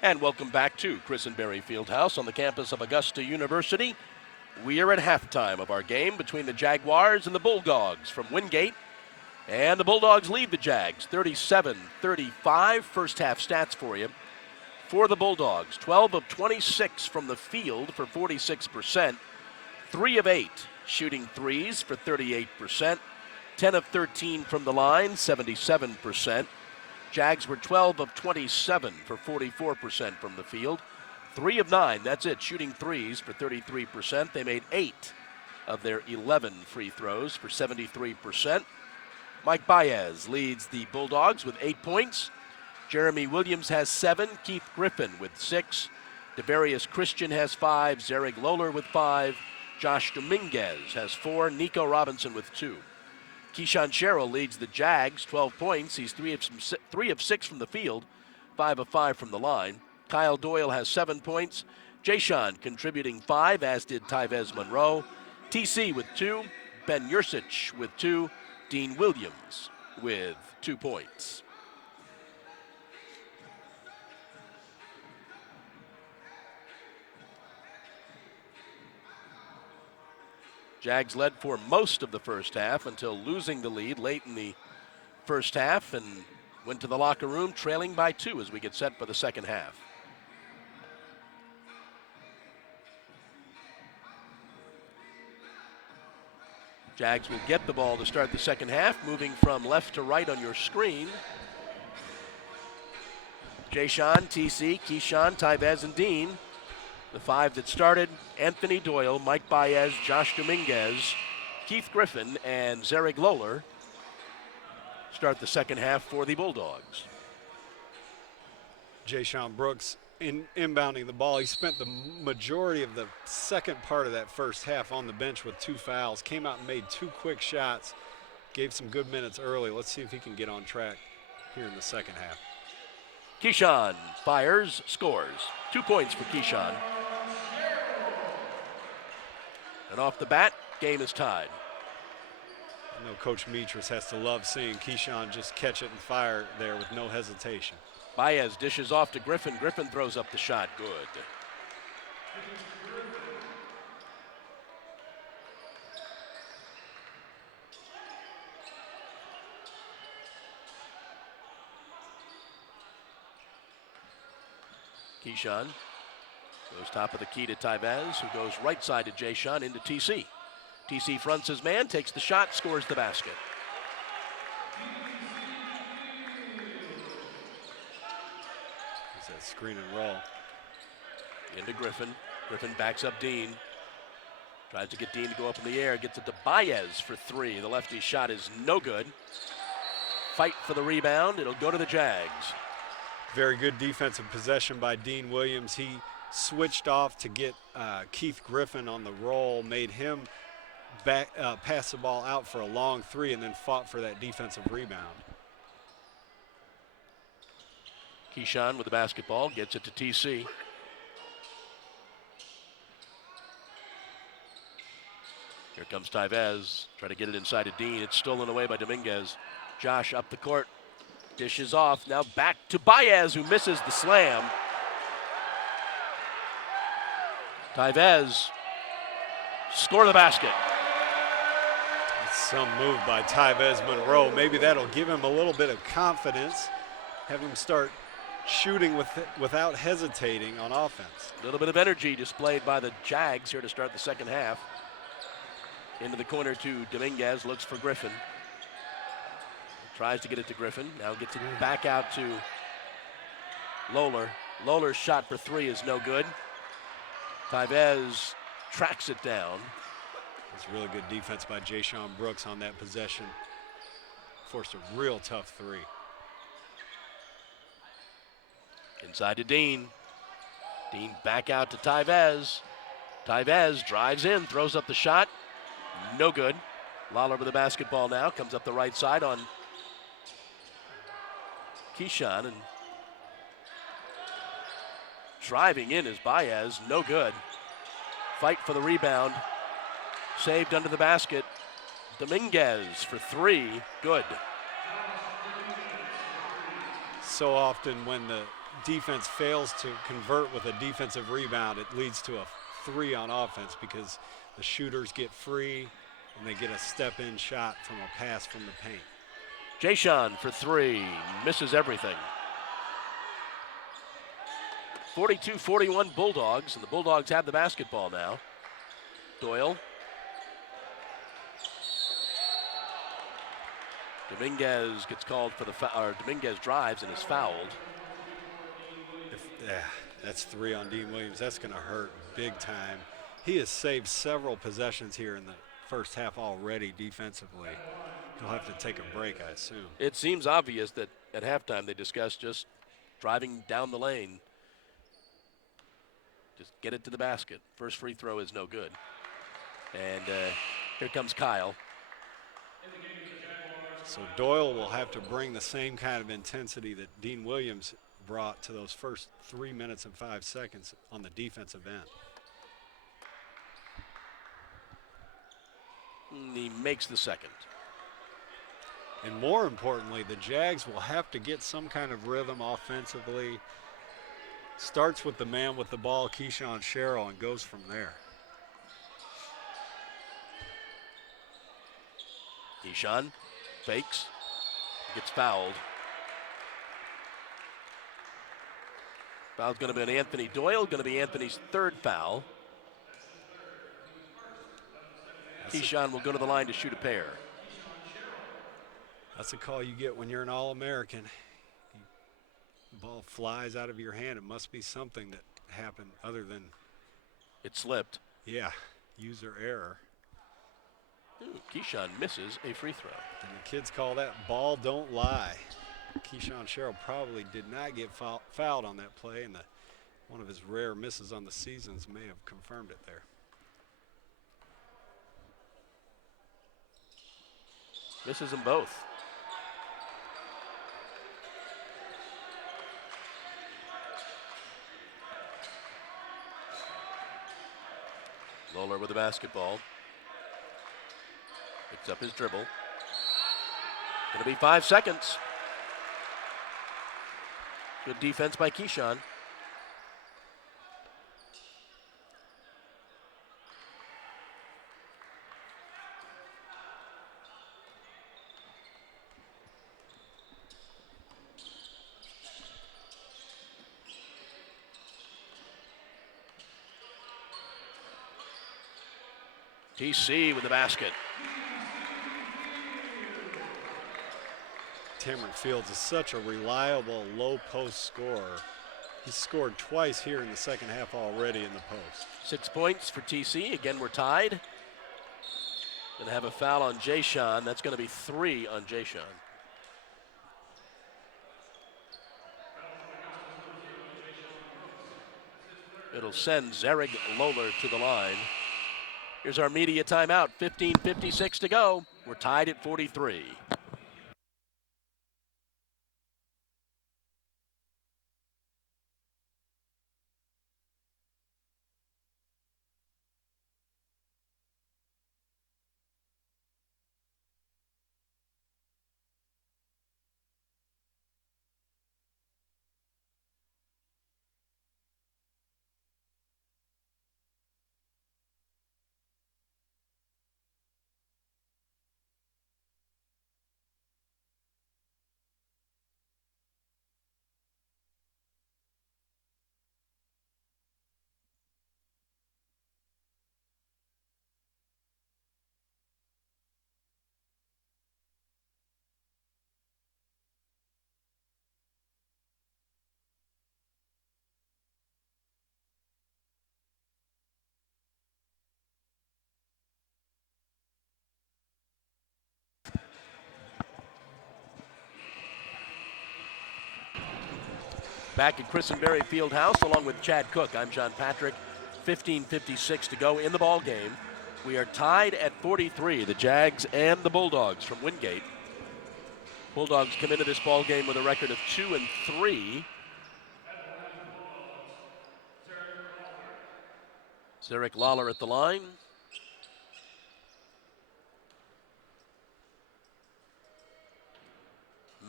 And welcome back to Christenberry Fieldhouse on the campus of Augusta University. We are at halftime of our game between the Jaguars and the Bulldogs from Wingate. And the Bulldogs lead the Jags 37-35. First half stats for you. For the Bulldogs, 12 of 26 from the field for 46%. 3 of 8 shooting threes for 38%. 10 of 13 from the line, 77%. Jags were 12 of 27 for 44% from the field. 3 of 9, that's it, shooting threes for 33%. They made 8 of their 11 free throws for 73%. Mike Baez leads the Bulldogs with 8 points. Jeremy Williams has 7. Keith Griffin with 6. Devarius Christian has 5. Zerrig Lohler with 5. Josh Dominguez has 4. Nico Robinson with 2. Keyshawn Sherrill leads the Jags, 12 points. He's 3 of 6 from the field, 5 of 5 from the line. Kyle Doyle has 7 points. Jayshon contributing 5, as did Tyvez Monroe. TC with 2. Ben Yursich with 2. Dean Williams with 2 points. Jags led for most of the first half until losing the lead late in the first half and went to the locker room trailing by 2 as we get set for the second half. Jags will get the ball to start the second half, moving from left to right on your screen. Jayshon, TC, Keyshawn, Tyvez, and Dean. The 5 that started: Anthony Doyle, Mike Baez, Josh Dominguez, Keith Griffin, and Zerrig Lohler start the second half for the Bulldogs. Jayshon Brooks inbounding the ball. He spent the majority of the second part of that first half on the bench with 2 fouls. Came out and made 2 quick shots. Gave some good minutes early. Let's see if he can get on track here in the second half. Keyshawn fires, scores. 2 points for Keyshawn. And off the bat, game is tied. I know Coach Metris has to love seeing Keyshawn just catch it and fire there with no hesitation. Baez dishes off to Griffin. Griffin throws up the shot. Good. Keyshawn goes top of the key to Tyvez, who goes right side to Jayshon into TC. TC fronts his man, takes the shot, scores the basket. It's that screen and roll. Into Griffin. Griffin backs up Dean. Tries to get Dean to go up in the air. Gets it to Baez for 3. The lefty shot is no good. Fight for the rebound. It'll go to the Jags. Very good defensive possession by Dean Williams. He switched off to get Keith Griffin on the roll, made him pass the ball out for a long 3, and then fought for that defensive rebound. Keyshawn with the basketball, gets it to TC. Here comes Tyvez, try to get it inside to Dean. It's stolen away by Dominguez. Josh up the court, dishes off, now back to Baez, who misses the slam. Tyvez, score the basket. That's some move by Tyvez Monroe. Maybe that'll give him a little bit of confidence, have him start shooting without hesitating on offense. A little bit of energy displayed by the Jags here to start the second half. Into the corner to Dominguez, looks for Griffin. Tries to get it to Griffin, now gets it back out to Lohler. Lohler's shot for 3 is no good. Tyvez tracks it down. It's really good defense by Jayshon Brooks on that possession. Forced a real tough 3. Inside to Dean. Dean back out to Tyvez. Tyvez drives in, throws up the shot. No good. Lawler with the basketball now, comes up the right side on Keyshawn, and driving in is Baez, no good. Fight for the rebound. Saved under the basket. Dominguez for 3, good. So often when defense fails to convert with a defensive rebound, it leads to a 3 on offense because the shooters get free and they get a step-in shot from a pass from the paint. Jay-Sean for 3, misses everything. 42-41 Bulldogs, and the Bulldogs have the basketball now. Doyle. Dominguez gets called for the foul, or Dominguez drives and is fouled. That's 3 on Dean Williams. That's going to hurt big time. He has saved several possessions here in the first half already defensively. He'll have to take a break, I assume. It seems obvious that at halftime they discussed just driving down the lane. Just get it to the basket. First free throw is no good. And here comes Kyle. So Doyle will have to bring the same kind of intensity that Dean Williams brought to those first 3 minutes and 5 seconds on the defensive end. And he makes the second. And more importantly, the Jags will have to get some kind of rhythm offensively. Starts with the man with the ball, Keyshawn Sherrill, and goes from there. Keyshawn fakes, gets fouled. Foul's going to be on Anthony Doyle, going to be Anthony's 3rd foul. Keyshawn will go to the line to shoot a pair. That's a call you get when you're an All-American. The ball flies out of your hand. It must be something that happened other than... It slipped. Yeah, user error. Ooh, Keyshawn misses a free throw. And the kids call that ball don't lie. Keyshawn Sherrill probably did not get fouled on that play, and one of his rare misses on the seasons may have confirmed it there. Misses them both. Lawler with the basketball. Picks up his dribble. Going to be 5 seconds. Good defense by Keyshawn. TC with the basket. Cameron Fields is such a reliable low post scorer. He's scored twice here in the second half already in the post. 6 points for TC. Again, we're tied. Going to have a foul on Jay-Sean. That's going to be 3 on Jay-Sean. It'll send Zarek Lawler to the line. Here's our media timeout. 15:56 to go. We're tied at 43. Back at Christenberry Fieldhouse along with Chad Cook. I'm John Patrick. 15:56 to go in the ball game. We are tied at 43, the Jags and the Bulldogs from Wingate. Bulldogs come into this ball game with a record of 2-3. Zarek Lawler at the line.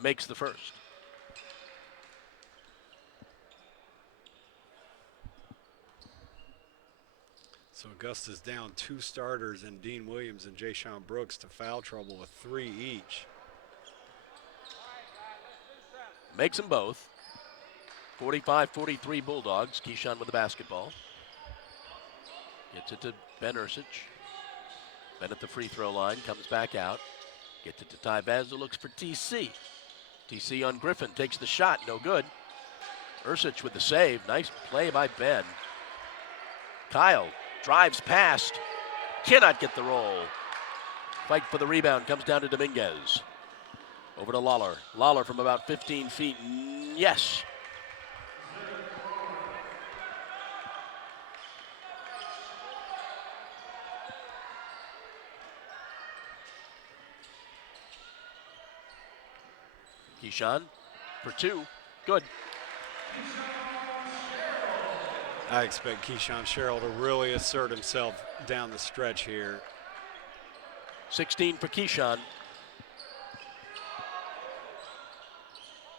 Makes the first. So Augusta's down 2 starters in Dean Williams and Jay Sean Brooks to foul trouble with 3 each. Makes them both. 45-43 Bulldogs. Keyshawn with the basketball. Gets it to Ben Ursich. Ben at the free throw line, comes back out. Gets it to Ty Vaz, who looks for TC. TC on Griffin, takes the shot, no good. Ursich with the save, nice play by Ben. Kyle drives past, cannot get the roll. Fight for the rebound, comes down to Dominguez. Over to Lawler. Lawler from about 15 feet, yes. Keyshawn for 2, good. I expect Keyshawn Sherrill to really assert himself down the stretch here. 16 for Keyshawn.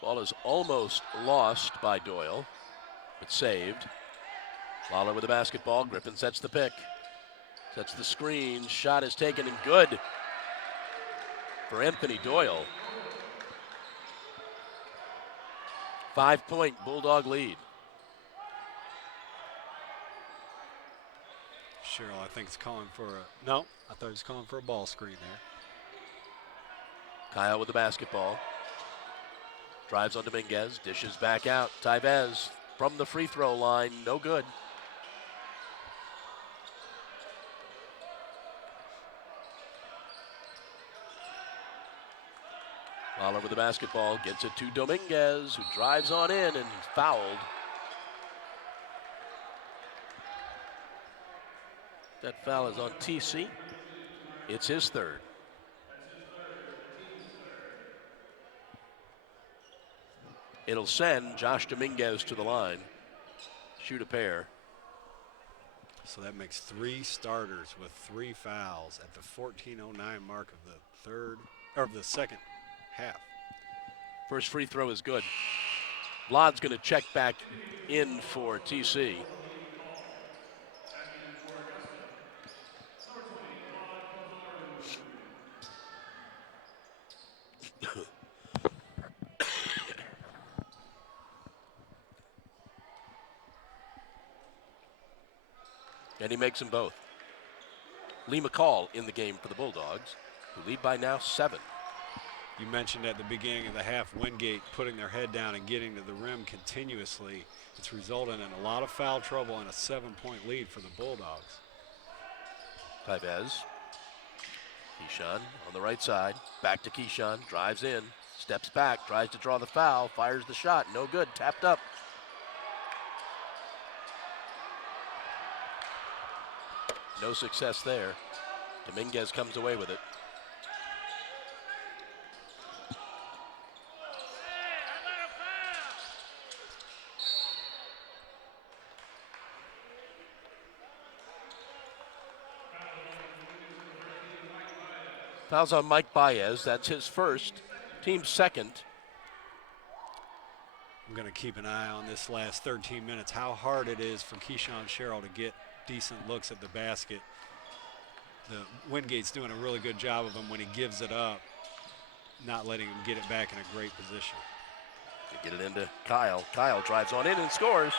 Ball is almost lost by Doyle, but saved. Lawler with the basketball. Griffin sets the pick. Sets the screen. Shot is taken and good for Anthony Doyle. 5-point Bulldog lead. Sherrill, I think, is calling for a, no, I thought he was calling for a ball screen there. Kyle with the basketball. Drives on Dominguez, dishes back out. Tyvez from the free throw line, no good. Lawler with the basketball, gets it to Dominguez, who drives on in and fouled. That foul is on TC. It's his third. It'll send Josh Dominguez to the line. Shoot a pair. So that makes 3 starters with 3 fouls at the 14:09 mark of the second half. First free throw is good. Vlad's going to check back in for TC. And he makes them both. Lee McCall in the game for the Bulldogs, who lead by now 7. You mentioned at the beginning of the half, Wingate putting their head down and getting to the rim continuously. It's resulted in a lot of foul trouble and a 7-point lead for the Bulldogs. Tyvez. Keyshawn on the right side. Back to Keyshawn. Drives in. Steps back. Tries to draw the foul. Fires the shot. No good. Tapped up. No success there. Dominguez comes away with it. Fouls on Mike Baez. That's his first, team second. I'm going to keep an eye on this last 13 minutes, how hard it is for Keyshawn Sherrill to get decent looks at the basket. The Wingate's doing a really good job of him when he gives it up, not letting him get it back in a great position. They get it into Kyle. Kyle drives on in and scores.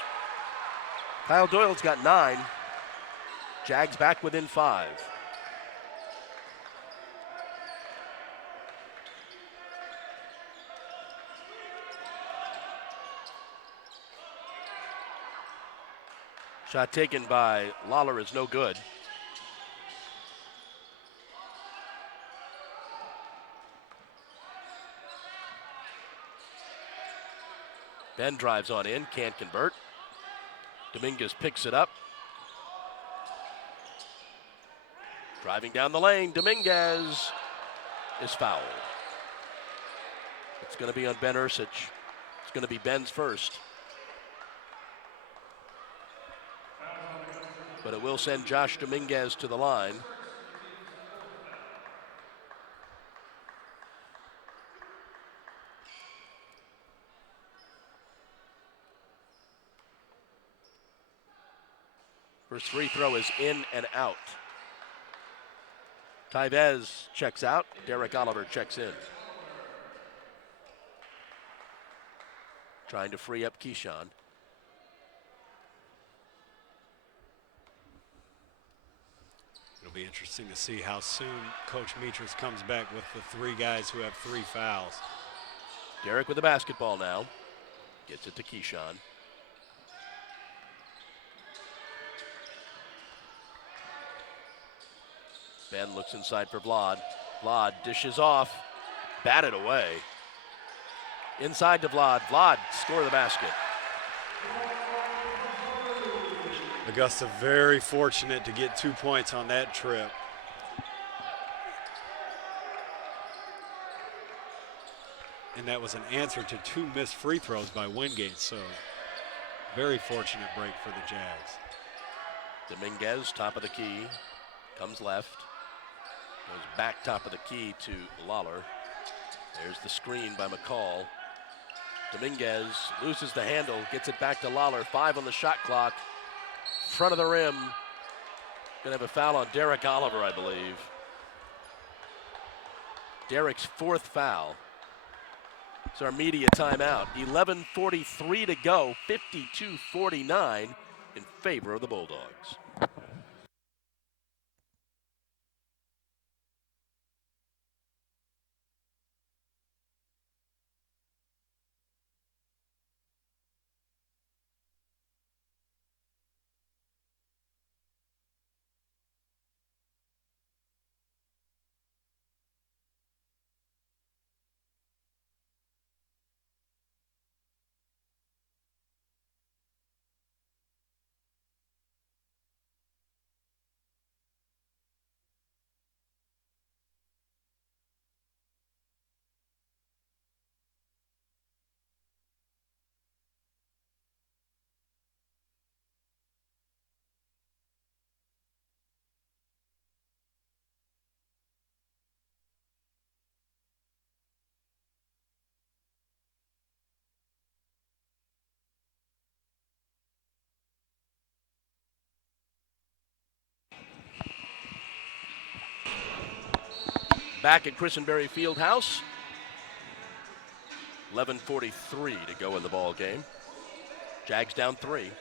Kyle Doyle's got 9. Jags back within 5. Shot taken by Lawler is no good. Ben drives on in, can't convert. Dominguez picks it up. Driving down the lane, Dominguez is fouled. It's going to be on Ben Ursich. It's going to be Ben's first. But it will send Josh Dominguez to the line. First free throw is in and out. Tyvez checks out. Derek Oliver checks in. Trying to free up Keyshawn. It'll be interesting to see how soon Coach Mitras comes back with the three guys who have 3 fouls. Derek with the basketball now. Gets it to Keyshawn. Ben looks inside for Vlad. Vlad dishes off. Batted away. Inside to Vlad. Vlad score the basket. Augusta very fortunate to get 2 points on that trip. And that was an answer to 2 missed free throws by Wingate, so very fortunate break for the Jags. Dominguez, top of the key, comes left. Goes back top of the key to Lawler. There's the screen by McCall. Dominguez loses the handle, gets it back to Lawler. 5 on the shot clock. Front of the rim. Gonna have a foul on Derek Oliver, I believe. Derek's 4th foul. It's our media timeout. 11:43 to go, 52-49 in favor of the Bulldogs. Back at Christenberry Fieldhouse. 11:43 to go in the ball game. Jags down 3.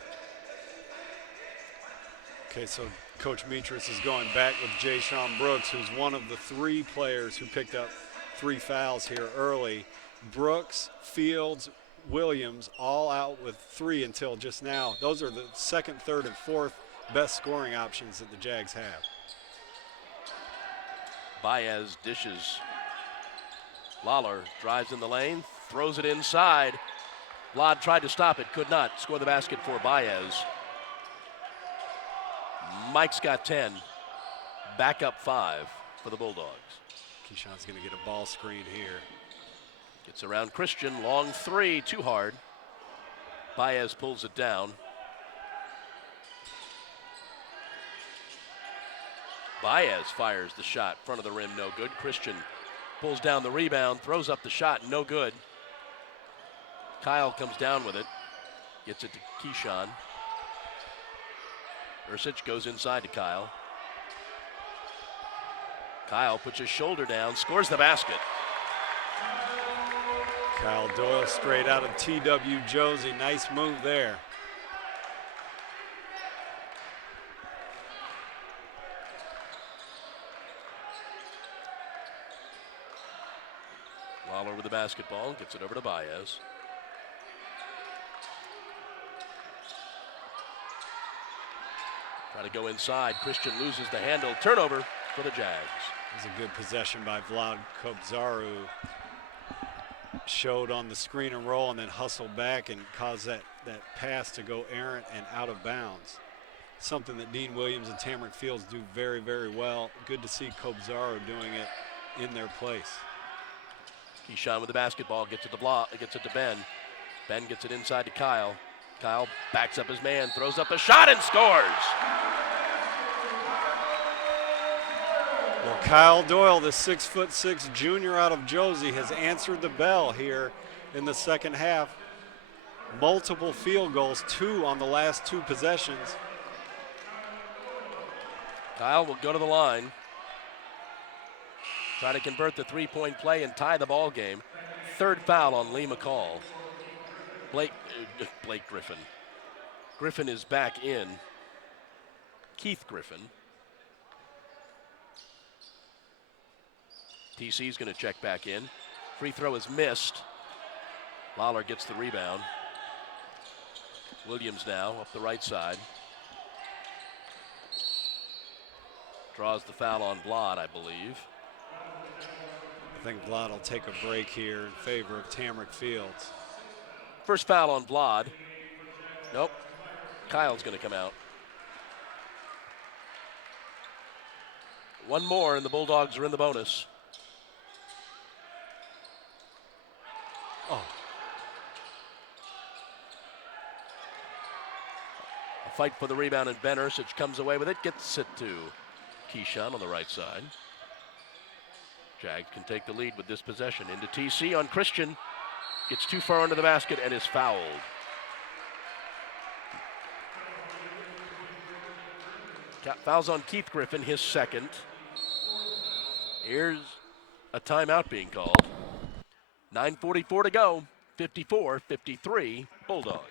Okay, so Coach Mitras is going back with Jay Sean Brooks, who's one of the 3 players who picked up 3 fouls here early. Brooks, Fields, Williams all out with 3 until just now. Those are the 2nd, 3rd, and 4th best scoring options that the Jags have. Baez dishes. Lawler drives in the lane, throws it inside. Vlad tried to stop it, could not. Score the basket for Baez. Mike's got 10. Back up 5 for the Bulldogs. Keyshawn's going to get a ball screen here. Gets around Christian, long 3, too hard. Baez pulls it down. Baez fires the shot, front of the rim, no good. Christian pulls down the rebound, throws up the shot, no good. Kyle comes down with it, gets it to Keyshawn. Ursich goes inside to Kyle. Kyle puts his shoulder down, scores the basket. Kyle Doyle straight out of T.W. Josie. Nice move there. Lawler with the basketball, gets it over to Baez. Try to go inside. Christian loses the handle. Turnover for the Jags. It was a good possession by Vlad Kobzaru. Showed on the screen and roll and then hustled back and caused that pass to go errant and out of bounds. Something that Dean Williams and Tamarick Fields do very, very well. Good to see Kobzaru doing it in their place. Keyshawn with the basketball, gets it to Ben. Ben gets it inside to Kyle. Kyle backs up his man, throws up a shot and scores. Well, Kyle Doyle, the 6'6" junior out of Josie, has answered the bell here in the second half. Multiple field goals, 2 on the last 2 possessions. Kyle will go to the line. Try to convert the three-point play and tie the ball game. Third foul on Lee McCall. Blake Griffin. Griffin is back in. Keith Griffin. TC's going to check back in. Free throw is missed. Lawler gets the rebound. Williams now up the right side. Draws the foul on Blott, I believe. I think Blott will take a break here in favor of Tamrick Fields. First foul on Blott. Nope. Kyle's going to come out. One more and the Bulldogs are in the bonus. Oh. A fight for the rebound, and Ben Ursich comes away with it, gets it to Keyshawn on the right side. Jags can take the lead with this possession. Into TC on Christian. Gets too far under the basket and is fouled. Fouls on Keith Griffin, his second. Here's a timeout being called. 9:44 to go. 54-53 Bulldogs.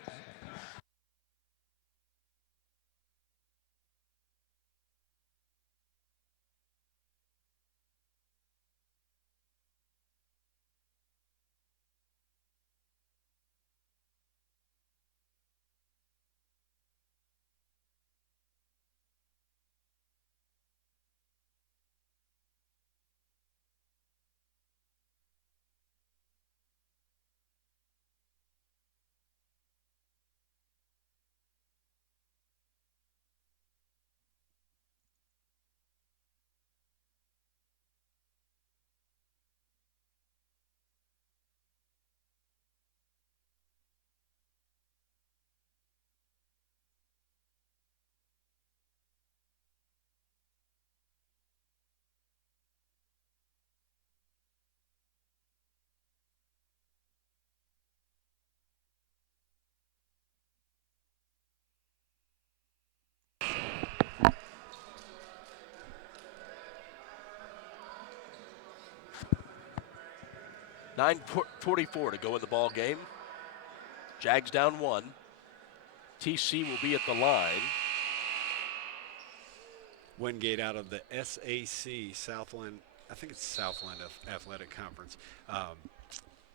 .44 to go in the ball game. Jags down one. TC will be at the line. Wingate out of the SAC, Southland, I think it's Southland Athletic Conference.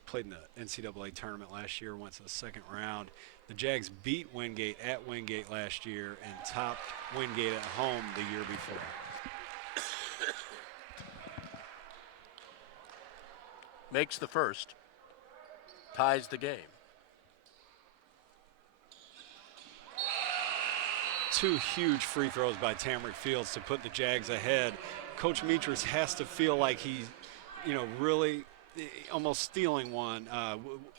Played in the NCAA tournament last year, went to the second round. The Jags beat Wingate at Wingate last year and topped Wingate at home the year before. Makes the first. Ties the game. Two huge free throws by Tamrick Fields to put the Jags ahead. Coach Metris has to feel like he's, really almost stealing one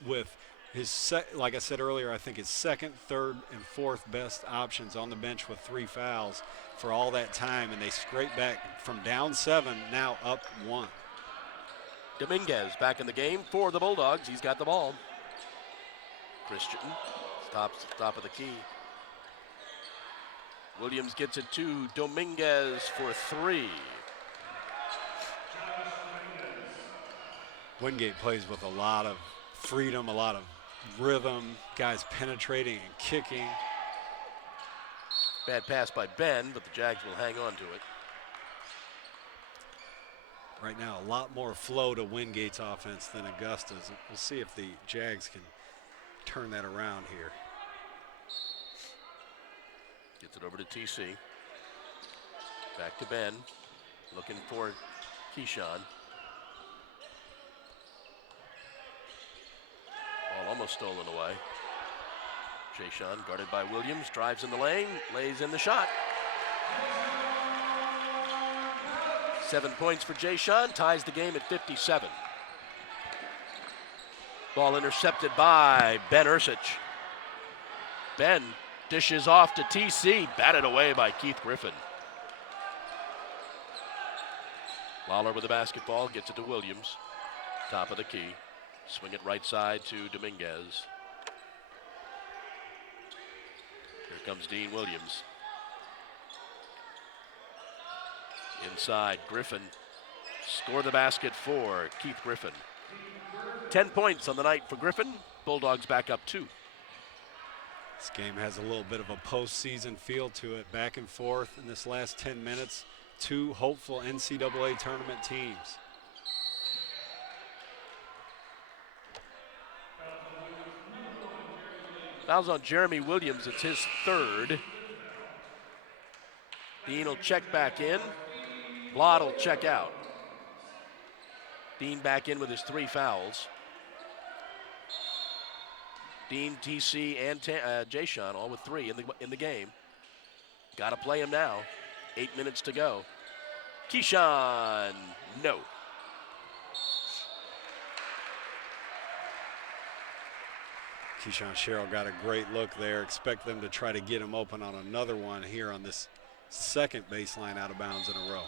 with his, like I said earlier, I think his second, third, and fourth best options on the bench with 3 fouls for all that time, and they scrape back from down 7, now up 1. Dominguez back in the game for the Bulldogs. He's got the ball. Christian stops at the top of the key. Williams gets it to Dominguez for 3. Wingate plays with a lot of freedom, a lot of rhythm, guys penetrating and kicking. Bad pass by Ben, but the Jags will hang on to it. Right now, a lot more flow to Wingate's offense than Augusta's. We'll see if the Jags can turn that around here. Gets it over to TC. Back to Ben. Looking for Keyshawn. Ball almost stolen away. Jayshawn guarded by Williams. Drives in the lane. Lays in the shot. 7 points for Jayshawn. Ties the game at 57. Ball intercepted by Ben Ursich. Ben dishes off to TC. Batted away by Keith Griffin. Lawler with the basketball. Gets it to Williams. Top of the key. Swing it right side to Dominguez. Here comes Dean Williams. Inside, Griffin. Score the basket for Keith Griffin. 10 points on the night for Griffin. Bulldogs back up 2. This game has a little bit of a postseason feel to it. Back and forth in this last 10 minutes. 2 hopeful NCAA tournament teams. Fouls on Jeremy Williams. It's his 3rd. Dean will check back in. Blott will check out. Dean back in with his 3 fouls. Dean, TC, and Jay-Sean all with 3 in the game. Got to play him now. 8 minutes to go. Keyshawn, no. Keyshawn Sherrill got a great look there. Expect them to try to get him open on another one here on this 2nd baseline out of bounds in a row.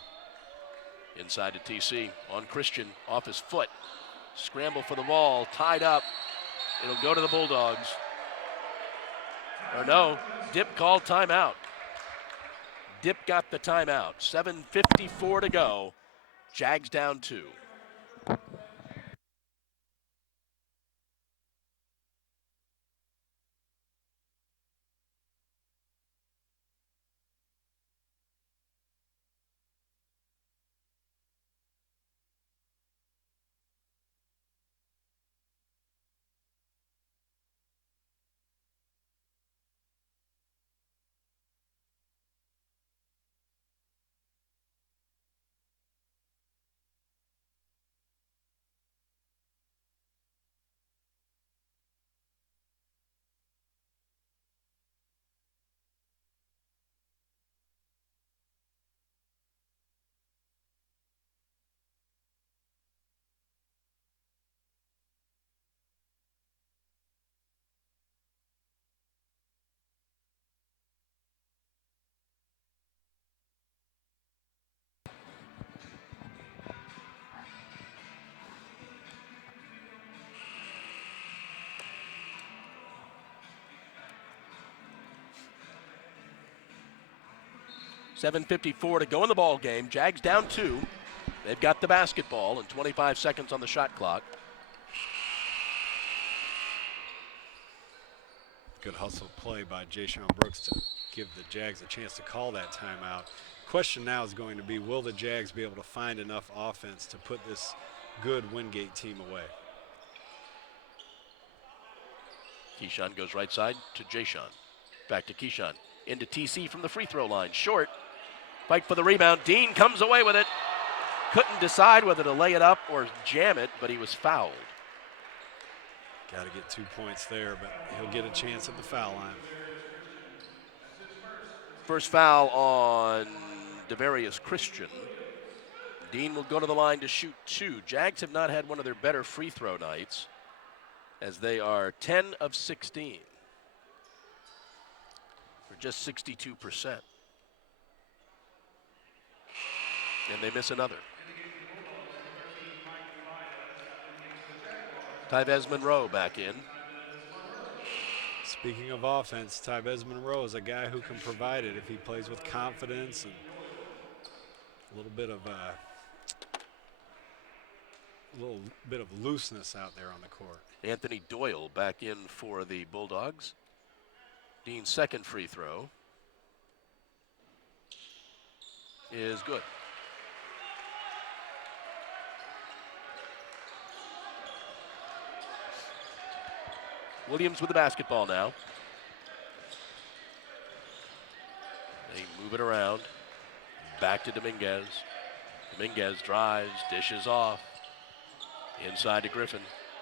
Inside to TC on Christian, off his foot. Scramble for the ball, tied up. It'll go to the Bulldogs. Or no, Dip called timeout. Dip got the timeout. 7:54 to go. Jags down 2. $7:54 to go in the ball game. Jags down 2. They've got the basketball and 25 seconds on the shot clock. Good hustle play by Jay-Sean Brooks to give the Jags a chance to call that timeout. Question now is going to be, will the Jags be able to find enough offense to put this good Wingate team away? Keyshawn goes right side to Jay-Sean. Back to Keyshawn. Into TC from the free throw line. Short. Fight for the rebound. Dean comes away with it. Couldn't decide whether to lay it up or jam it, but he was fouled. Got to get 2 points there, but he'll get a chance at the foul line. First foul on Devarius Christian. Dean will go to the line to shoot 2. Jags have not had one of their better free throw nights, as they are 10 of 16. For just 62%. And they miss another. Tyvez Monroe back in. Speaking of offense, Tyvez Monroe is a guy who can provide it if he plays with confidence and a little bit of looseness out there on the court. Anthony Doyle back in for the Bulldogs. Dean's 2nd free throw is good. Williams with the basketball now. They move it around. Back to Dominguez. Dominguez drives, dishes off. Inside to Griffin.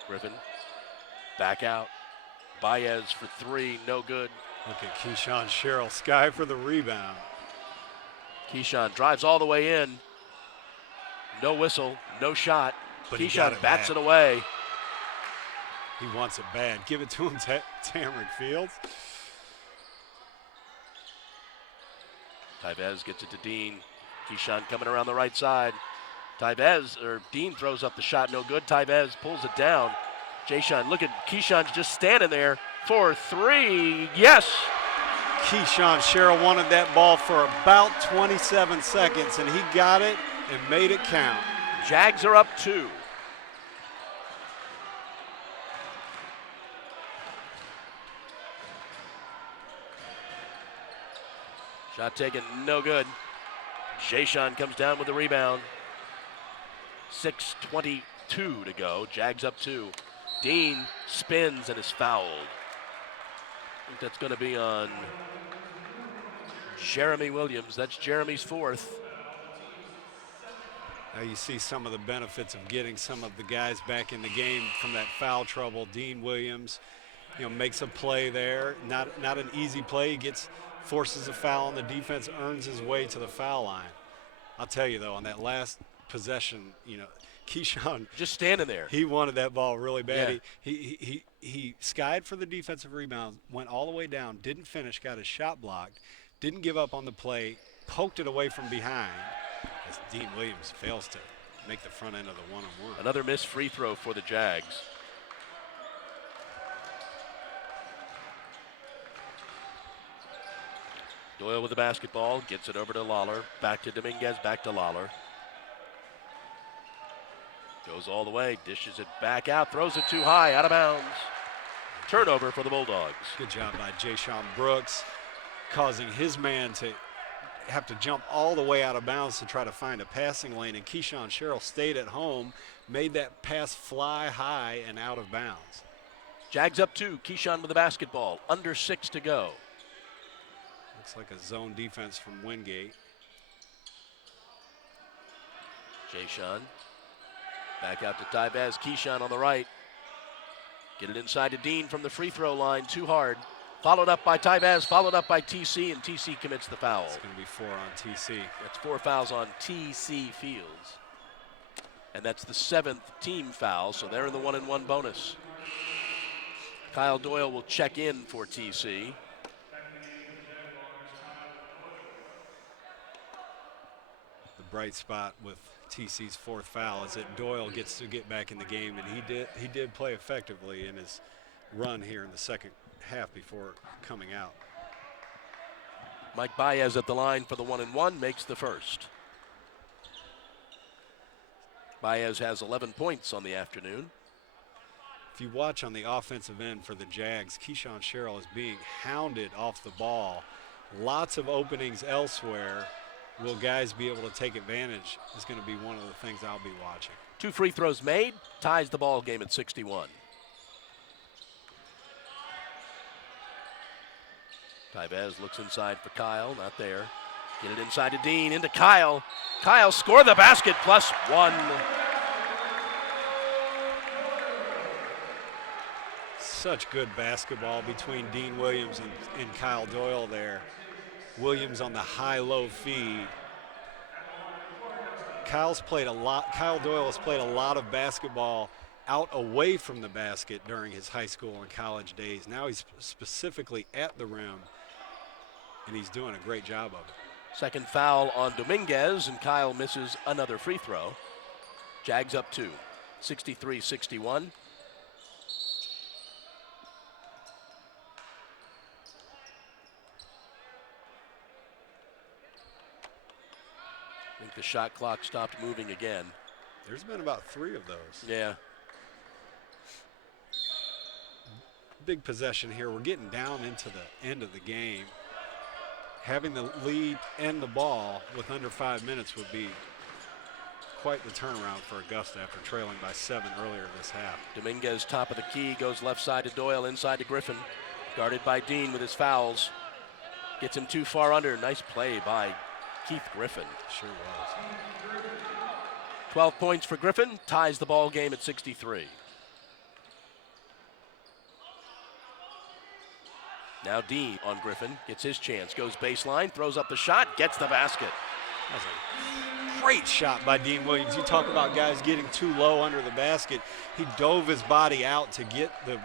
Griffin back out. Baez for 3, no good. Look at Keyshawn Sherrill, Sky for the rebound. Keyshawn drives all the way in. No whistle, no shot. But Keyshawn bats it away. He wants it bad. Give it to him, Tamarick Fields. Tyvez gets it to Dean. Keyshawn coming around the right side. Dean throws up the shot, no good. Tyvez pulls it down. Jay-Sean, look at Keyshawn's just standing there for 3. Yes! Keyshawn Sherrill wanted that ball for about 27 seconds, and he got it and made it count. Jags are up 2. Shot taken, no good. Jayshawn comes down with the rebound. 6:22 to go. Jags up 2. Dean spins and is fouled. I think that's going to be on Jeremy Williams. That's Jeremy's 4th. Now you see some of the benefits of getting some of the guys back in the game from that foul trouble. Dean Williams, makes a play there. Not an easy play. He forces a foul, and the defense earns his way to the foul line. I'll tell you, though, on that last possession, Keyshawn just standing there. He wanted that ball really bad. Yeah. He skied for the defensive rebound, went all the way down, didn't finish, got his shot blocked, didn't give up on the play, poked it away from behind as Dean Williams fails to make the front end of the one-on-one. Another missed free throw for the Jags. Doyle with the basketball, gets it over to Lawler, back to Dominguez, back to Lawler. Goes all the way, dishes it back out, throws it too high, out of bounds. Turnover for the Bulldogs. Good job by Jayshawn Brooks, causing his man to have to jump all the way out of bounds to try to find a passing lane, and Keyshawn Sherrill stayed at home, made that pass fly high and out of bounds. Jags up 2, Keyshawn with the basketball, under 6 to go. Looks like a zone defense from Wingate. Jayshawn. Back out to Tybez. Keyshawn on the right. Get it inside to Dean from the free throw line. Too hard. Followed up by Tybez. Followed up by TC, and TC commits the foul. It's going to be 4 on TC. That's 4 fouls on TC Fields. And that's the 7th team foul, so they're in the 1-and-1 bonus. Kyle Doyle will check in for TC. The bright spot with TC's 4th foul is that Doyle gets to get back in the game, and he did play effectively in his run here in the second half before coming out. Mike Baez at the line for the 1-and-1, makes the first. Baez has 11 points on the afternoon. If you watch on the offensive end for the Jags, Keyshawn Sherrill is being hounded off the ball. Lots of openings elsewhere. Will guys be able to take advantage is going to be one of the things I'll be watching. 2 free throws made, ties the ball game at 61. Tybez looks inside for Kyle, not there. Get it inside to Dean, into Kyle. Kyle scored the basket, +1. Such good basketball between Dean Williams and Kyle Doyle there. Williams on the high-low feed. Kyle Doyle has played a lot of basketball out away from the basket during his high school and college days. Now he's specifically at the rim, and he's doing a great job of it. Second foul on Dominguez, and Kyle misses another free throw. Jags up 2, 63-61. I think the shot clock stopped moving again. There's been about 3 of those. Yeah. Big possession here. We're getting down into the end of the game. Having the lead and the ball with under 5 minutes would be quite the turnaround for Augusta after trailing by 7 earlier this half. Dominguez, top of the key, goes left side to Doyle, inside to Griffin. Guarded by Dean with his fouls. Gets him too far under. Nice play by Keith Griffin. Sure was. 12 points for Griffin, ties the ball game at 63. Now Dean on Griffin, gets his chance, goes baseline, throws up the shot, gets the basket. That was a great shot by Dean Williams. You talk about guys getting too low under the basket. He dove his body out to get the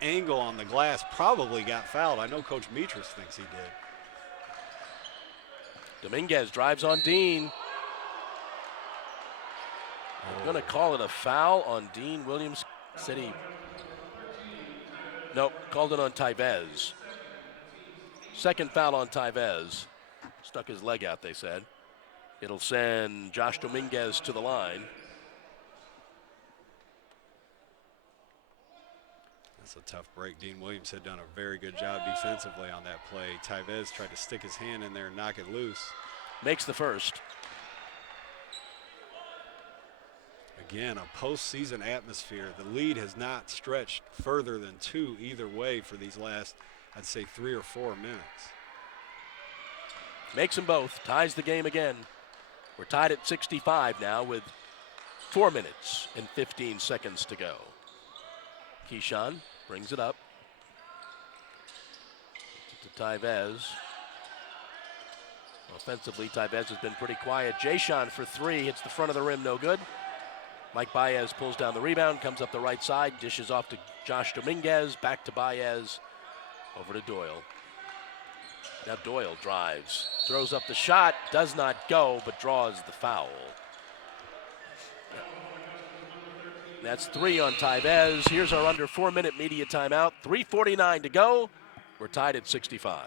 angle on the glass, probably got fouled. I know Coach Metris thinks he did. Dominguez drives on Dean. I'm going to call it a foul on Dean Williams. Nope, called it on Tybez. Second foul on Tyvez. Stuck his leg out, they said. It'll send Josh Dominguez to the line. That's a tough break. Dean Williams had done a very good job defensively on that play. Tyvez tried to stick his hand in there and knock it loose. Makes the first. Again, a postseason atmosphere. The lead has not stretched further than 2 either way for these last, I'd say, 3 or 4 minutes. Makes them both. Ties the game again. We're tied at 65 now with 4 minutes and 15 seconds to go. Keyshawn brings it up to Tyvez. Offensively, Tyvez has been pretty quiet. Jason for 3, hits the front of the rim, no good. Mike Baez pulls down the rebound, comes up the right side, dishes off to Josh Dominguez, back to Baez, over to Doyle. Now Doyle drives, throws up the shot, does not go, but draws the foul. That's 3 on Tyvez. Here's our under 4-minute media timeout. 3:49 to go. We're tied at 65.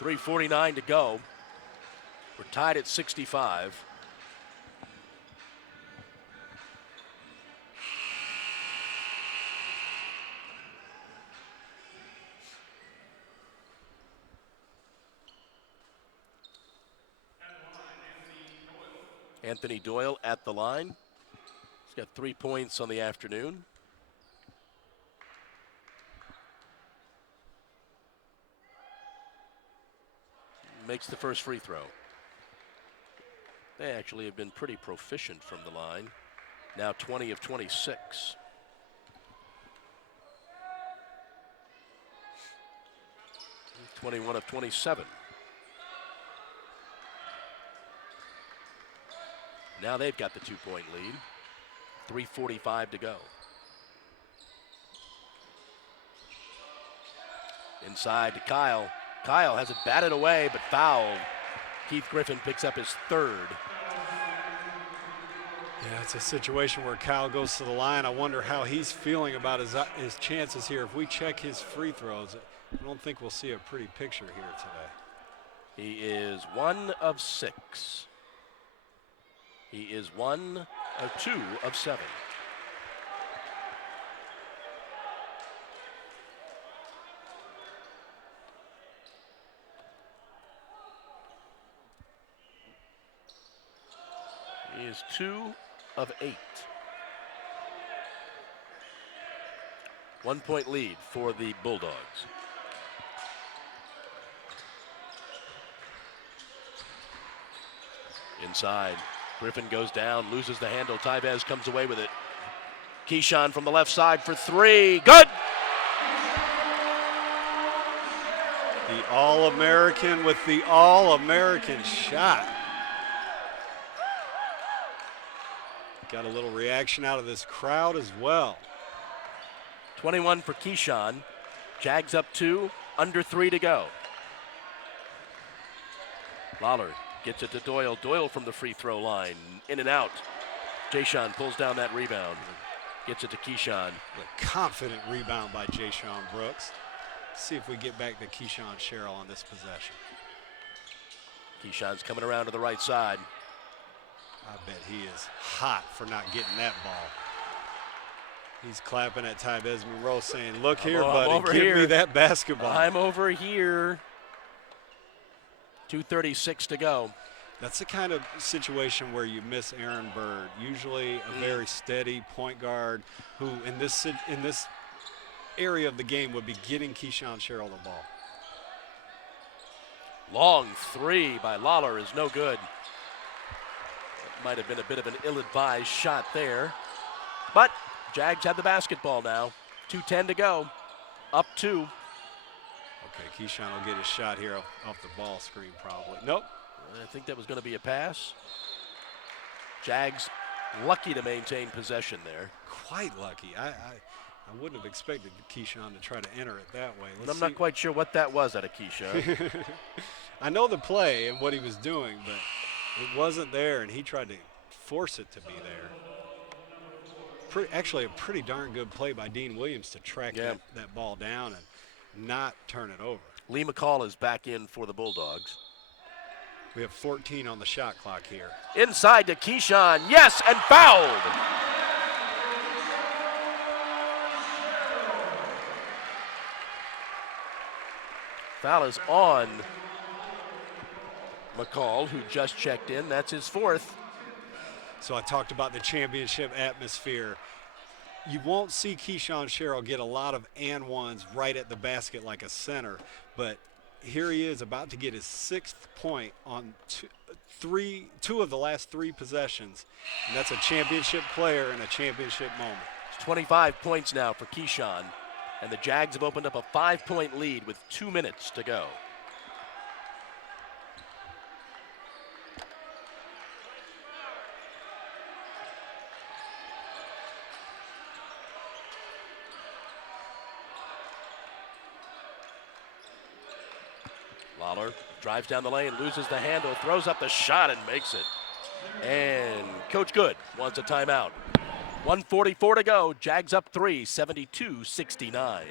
.349 to go. We're tied at 65. Anthony Doyle at the line. He's got 3 points on the afternoon. Makes the first free throw. They actually have been pretty proficient from the line. Now 20 of 26. – 21 of 27. Now they've got the 2-point lead. 3:45 to go. Inside to Kyle. Kyle has it batted away, but fouled. Keith Griffin picks up his 3rd. Yeah, it's a situation where Kyle goes to the line. I wonder how he's feeling about his chances here. If we check his free throws, I don't think we'll see a pretty picture here today. He is 1 of 6. He is 1 of 2 of 7. He is 2 of 8. 1-point lead for the Bulldogs. Inside, Griffin goes down, loses the handle. Tyvez comes away with it. Keyshawn from the left side for 3. Good! The All-American with the All-American shot. Got a little reaction out of this crowd as well. 21 for Keyshawn. Jags up 2, under 3 to go. Lawler gets it to Doyle. Doyle from the free throw line, in and out. Jason pulls down that rebound. Gets it to Keyshawn. A confident rebound by Jason Brooks. Let's see if we get back to Keyshawn Sherrill on this possession. Keyshawn's coming around to the right side. I bet he is hot for not getting that ball. He's clapping at Tybez Monroe saying, look here, buddy, give me that basketball. I'm over here. 2:36 to go. That's the kind of situation where you miss Aaron Bird, usually a very steady point guard who in this area of the game would be getting Keyshawn Sherrill the ball. Long three by Lawler is no good. Might have been a bit of an ill-advised shot there. But Jags have the basketball now. 2:10 to go. Up 2. Okay, Keyshawn will get his shot here off the ball screen probably. Nope. I think that was going to be a pass. Jags lucky to maintain possession there. Quite lucky. I wouldn't have expected Keyshawn to try to enter it that way. I'm not quite sure what that was out of Keyshawn. I know the play and what he was doing, but it wasn't there, and he tried to force it to be there. Actually, a pretty darn good play by Dean Williams to track that ball down and not turn it over. Lee McCall is back in for the Bulldogs. We have 14 on the shot clock here. Inside to Keyshawn, yes, and fouled. Foul is on McCall, who just checked in. That's his 4th. So I talked about the championship atmosphere. You won't see Keyshawn Sherrill get a lot of and ones right at the basket like a center, but here he is about to get his 6th point on two of the last 3 possessions, and that's a championship player in a championship moment. It's 25 points now for Keyshawn, and the Jags have opened up a 5-point lead with 2 minutes to go. Lawler drives down the lane, loses the handle, throws up the shot and makes it. And Coach Good wants a timeout. 1:44 to go. Jags up 3, 72-69.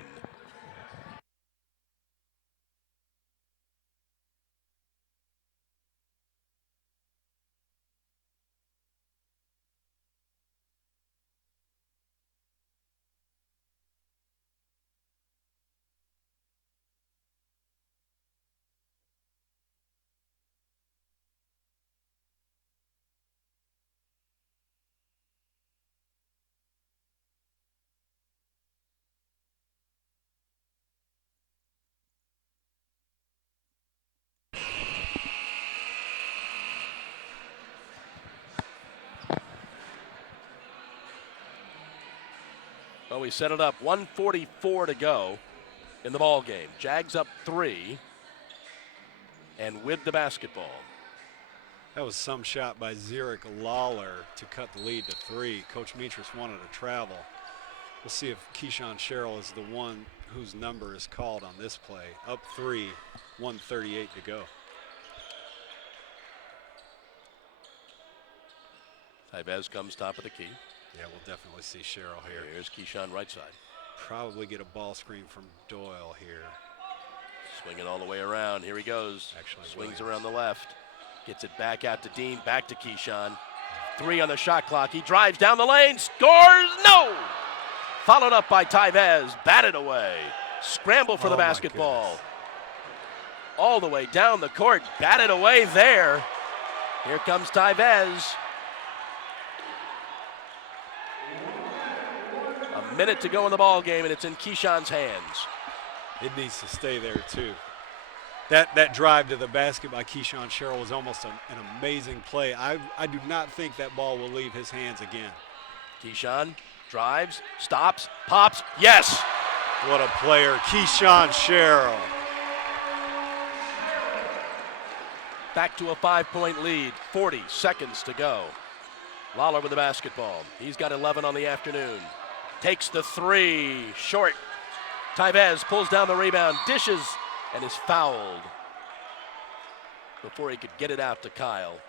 Well, we set it up. 1:44 to go in the ball game. Jags up 3 and with the basketball. That was some shot by Zurich Lawler to cut the lead to 3. Coach Metris wanted to travel. We'll see if Keyshawn Sherrill is the one whose number is called on this play. Up 3, 1:38 to go. Tybez comes top of the key. Yeah, we'll definitely see Sherrill here. Here's Keyshawn right side. Probably get a ball screen from Doyle here. Swinging all the way around. Here he goes. Actually, swings around the left. Gets it back out to Dean. Back to Keyshawn. 3 on the shot clock. He drives down the lane. Scores. No! Followed up by Tybez. Batted away. Scramble for the basketball. All the way down the court. Batted away there. Here comes Tybez. A minute to go in the ball game, and it's in Keyshawn's hands. It needs to stay there too. That drive to the basket by Keyshawn Sherrill was almost an amazing play. I do not think that ball will leave his hands again. Keyshawn drives, stops, pops, yes! What a player, Keyshawn Sherrill. Back to a 5-point lead, 40 seconds to go. Lawler with the basketball. He's got 11 on the afternoon. Takes the 3, short. Tybez pulls down the rebound, dishes, and is fouled before he could get it out to Kyle.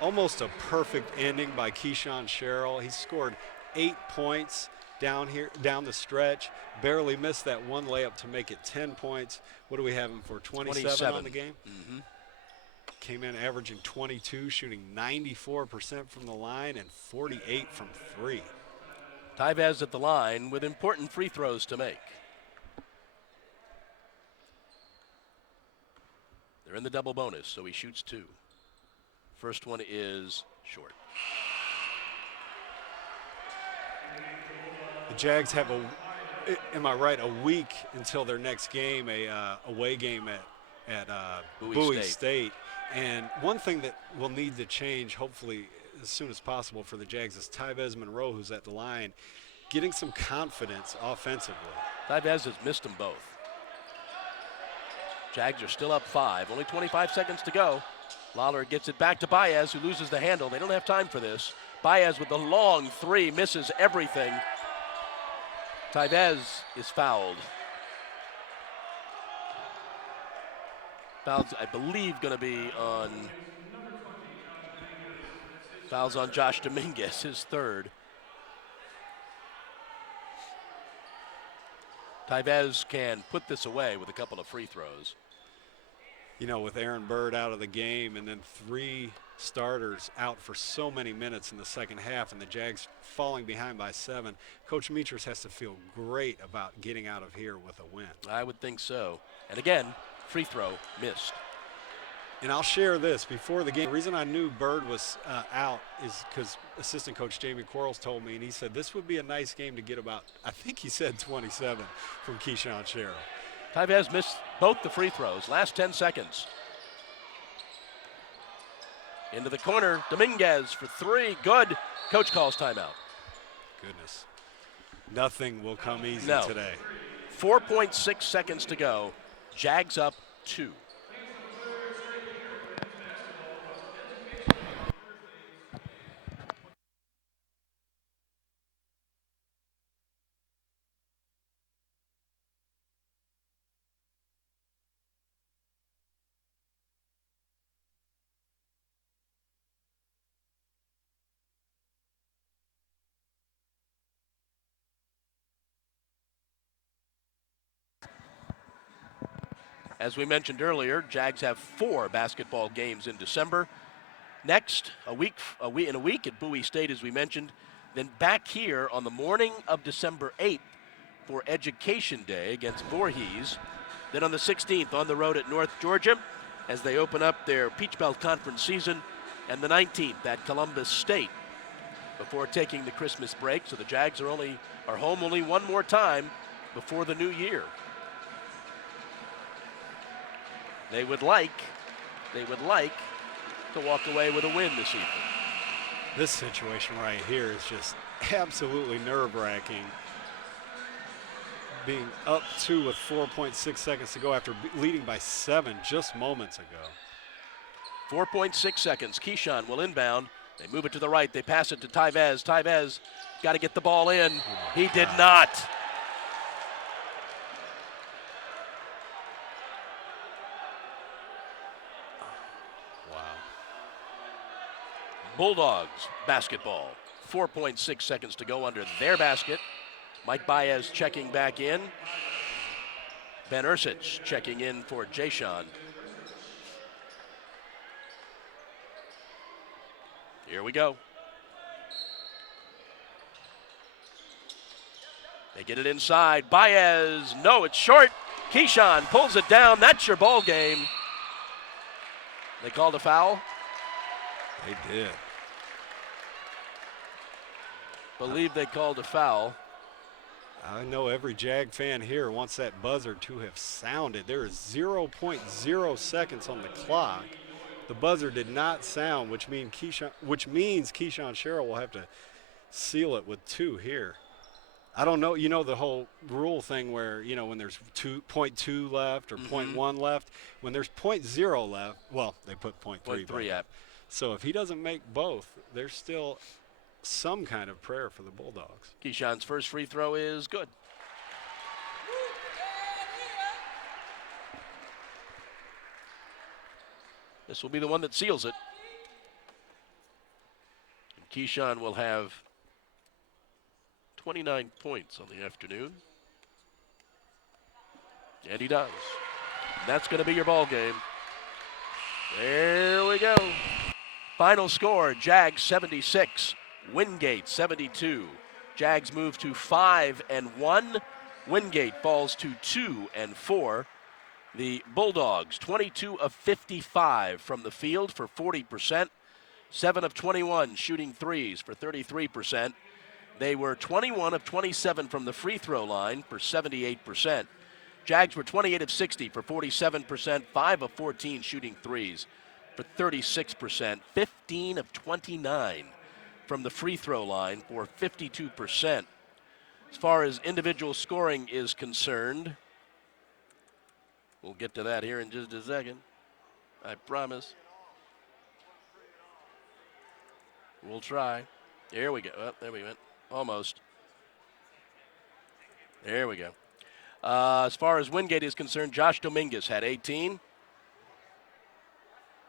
Almost a perfect ending by Keyshawn Sherrill. He scored 8 points down the stretch. Barely missed that one layup to make it 10 points. What do we have him for? 27 on the game? Mm-hmm. came in averaging 22, shooting 94% from the line and 48 from three. Tyvez at the line with important free throws to make. They're in the double bonus, so he shoots 2. First one is short. The Jags have am I right, a week until their next game, a away game at Bowie State. And one thing that will need to change, hopefully as soon as possible for the Jags, is Tyvez Monroe, who's at the line, getting some confidence offensively. Tyvez has missed them both. Jags are still up 5, only 25 seconds to go. Lawler gets it back to Baez, who loses the handle. They don't have time for this. Baez with the long 3, misses everything. Tyvez is fouled. Foul's, I believe, going to be on. Foul's on Josh Dominguez, his 3rd. Tyvez can put this away with a couple of free throws. You know, with Aaron Bird out of the game and then 3 starters out for so many minutes in the second half and the Jags falling behind by 7, Coach Metris has to feel great about getting out of here with a win. I would think so. And again, free throw missed. And I'll share this before the game. The reason I knew Bird was out is because assistant coach Jamie Quarles told me, and he said this would be a nice game to get about, I think he said 27 from Keyshawn Sherrill. Tyvez missed both the free throws. Last 10 seconds. Into the corner, Dominguez for 3. Good. Coach calls timeout. Goodness. Nothing will come easy today. 4.6 seconds to go. Jags up 2. As we mentioned earlier, Jags have 4 basketball games in December. Next, in a week at Bowie State, as we mentioned. Then back here on the morning of December 8th for Education Day against Voorhees. Then on the 16th on the road at North Georgia as they open up their Peach Belt Conference season. And the 19th at Columbus State before taking the Christmas break. So the Jags are home only one more time before the new year. They would like to walk away with a win this evening. This situation right here is just absolutely nerve-wracking. Being up 2 with 4.6 seconds to go after leading by 7 just moments ago. 4.6 seconds. Keyshawn will inbound. They move it to the right. They pass it to Tyvez. Tyvez got to get the ball in. He did not. Bulldogs basketball. 4.6 seconds to go under their basket. Mike Baez checking back in. Ben Ursich checking in for Jayshawn. Here we go. They get it inside. Baez, no, it's short. Keyshawn pulls it down. That's your ball game. They called a foul? They did. Believe they called a foul. I know every Jag fan here wants that buzzer to have sounded. There is 0.0 seconds on the clock. The buzzer did not sound, which means Keyshawn Sherrill will have to seal it with 2 here. I don't know, you know the whole rule thing where, you know, when there's 0.2 left or 0.1 left, when there's 0.0 left, well, they put 0.3 up. So if he doesn't make both, there's still some kind of prayer for the Bulldogs. Keyshawn's first free throw is good. This will be the one that seals it. And Keyshawn will have 29 points on the afternoon. And he does. And that's going to be your ball game. There we go. Final score, Jags 76, Wingate 72. Jags move to 5-1. Wingate falls to 2-4. The Bulldogs, 22 of 55 from the field for 40%. 7 of 21 shooting threes for 33%. They were 21 of 27 from the free throw line for 78%. Jags were 28 of 60 for 47%, 5 of 14 shooting threes for 36%, 15 of 29 from the free throw line for 52%. As far as individual scoring is concerned, we'll get to that here in just a second, I promise. We'll try. Here we go. Oh, there we went. Almost. There we go. As far as Wingate is concerned, Josh Dominguez had 18.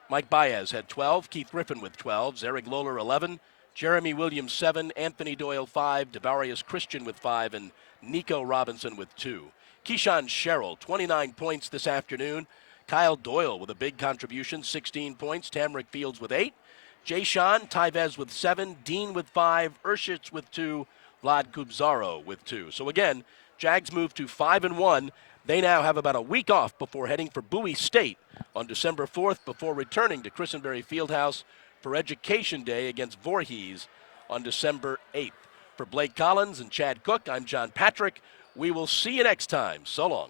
Mike Baez had 12. Keith Griffin with 12. Zarek Lohler 11. Jeremy Williams 7. Anthony Doyle 5. Devarius Christian with 5. And Nico Robinson with 2. Keyshawn Sherrill, 29 points this afternoon. Kyle Doyle with a big contribution, 16 points. Tamrick Fields with 8. Jay Sean, Tyvez with 7, Dean with 5, Urshitz with 2, Vlad Kubzaro with 2. So again, Jags move to 5-1. They now have about a week off before heading for Bowie State on December 4th before returning to Christenberry Fieldhouse for Education Day against Voorhees on December 8th. For Blake Collins and Chad Cook, I'm John Patrick. We will see you next time. So long.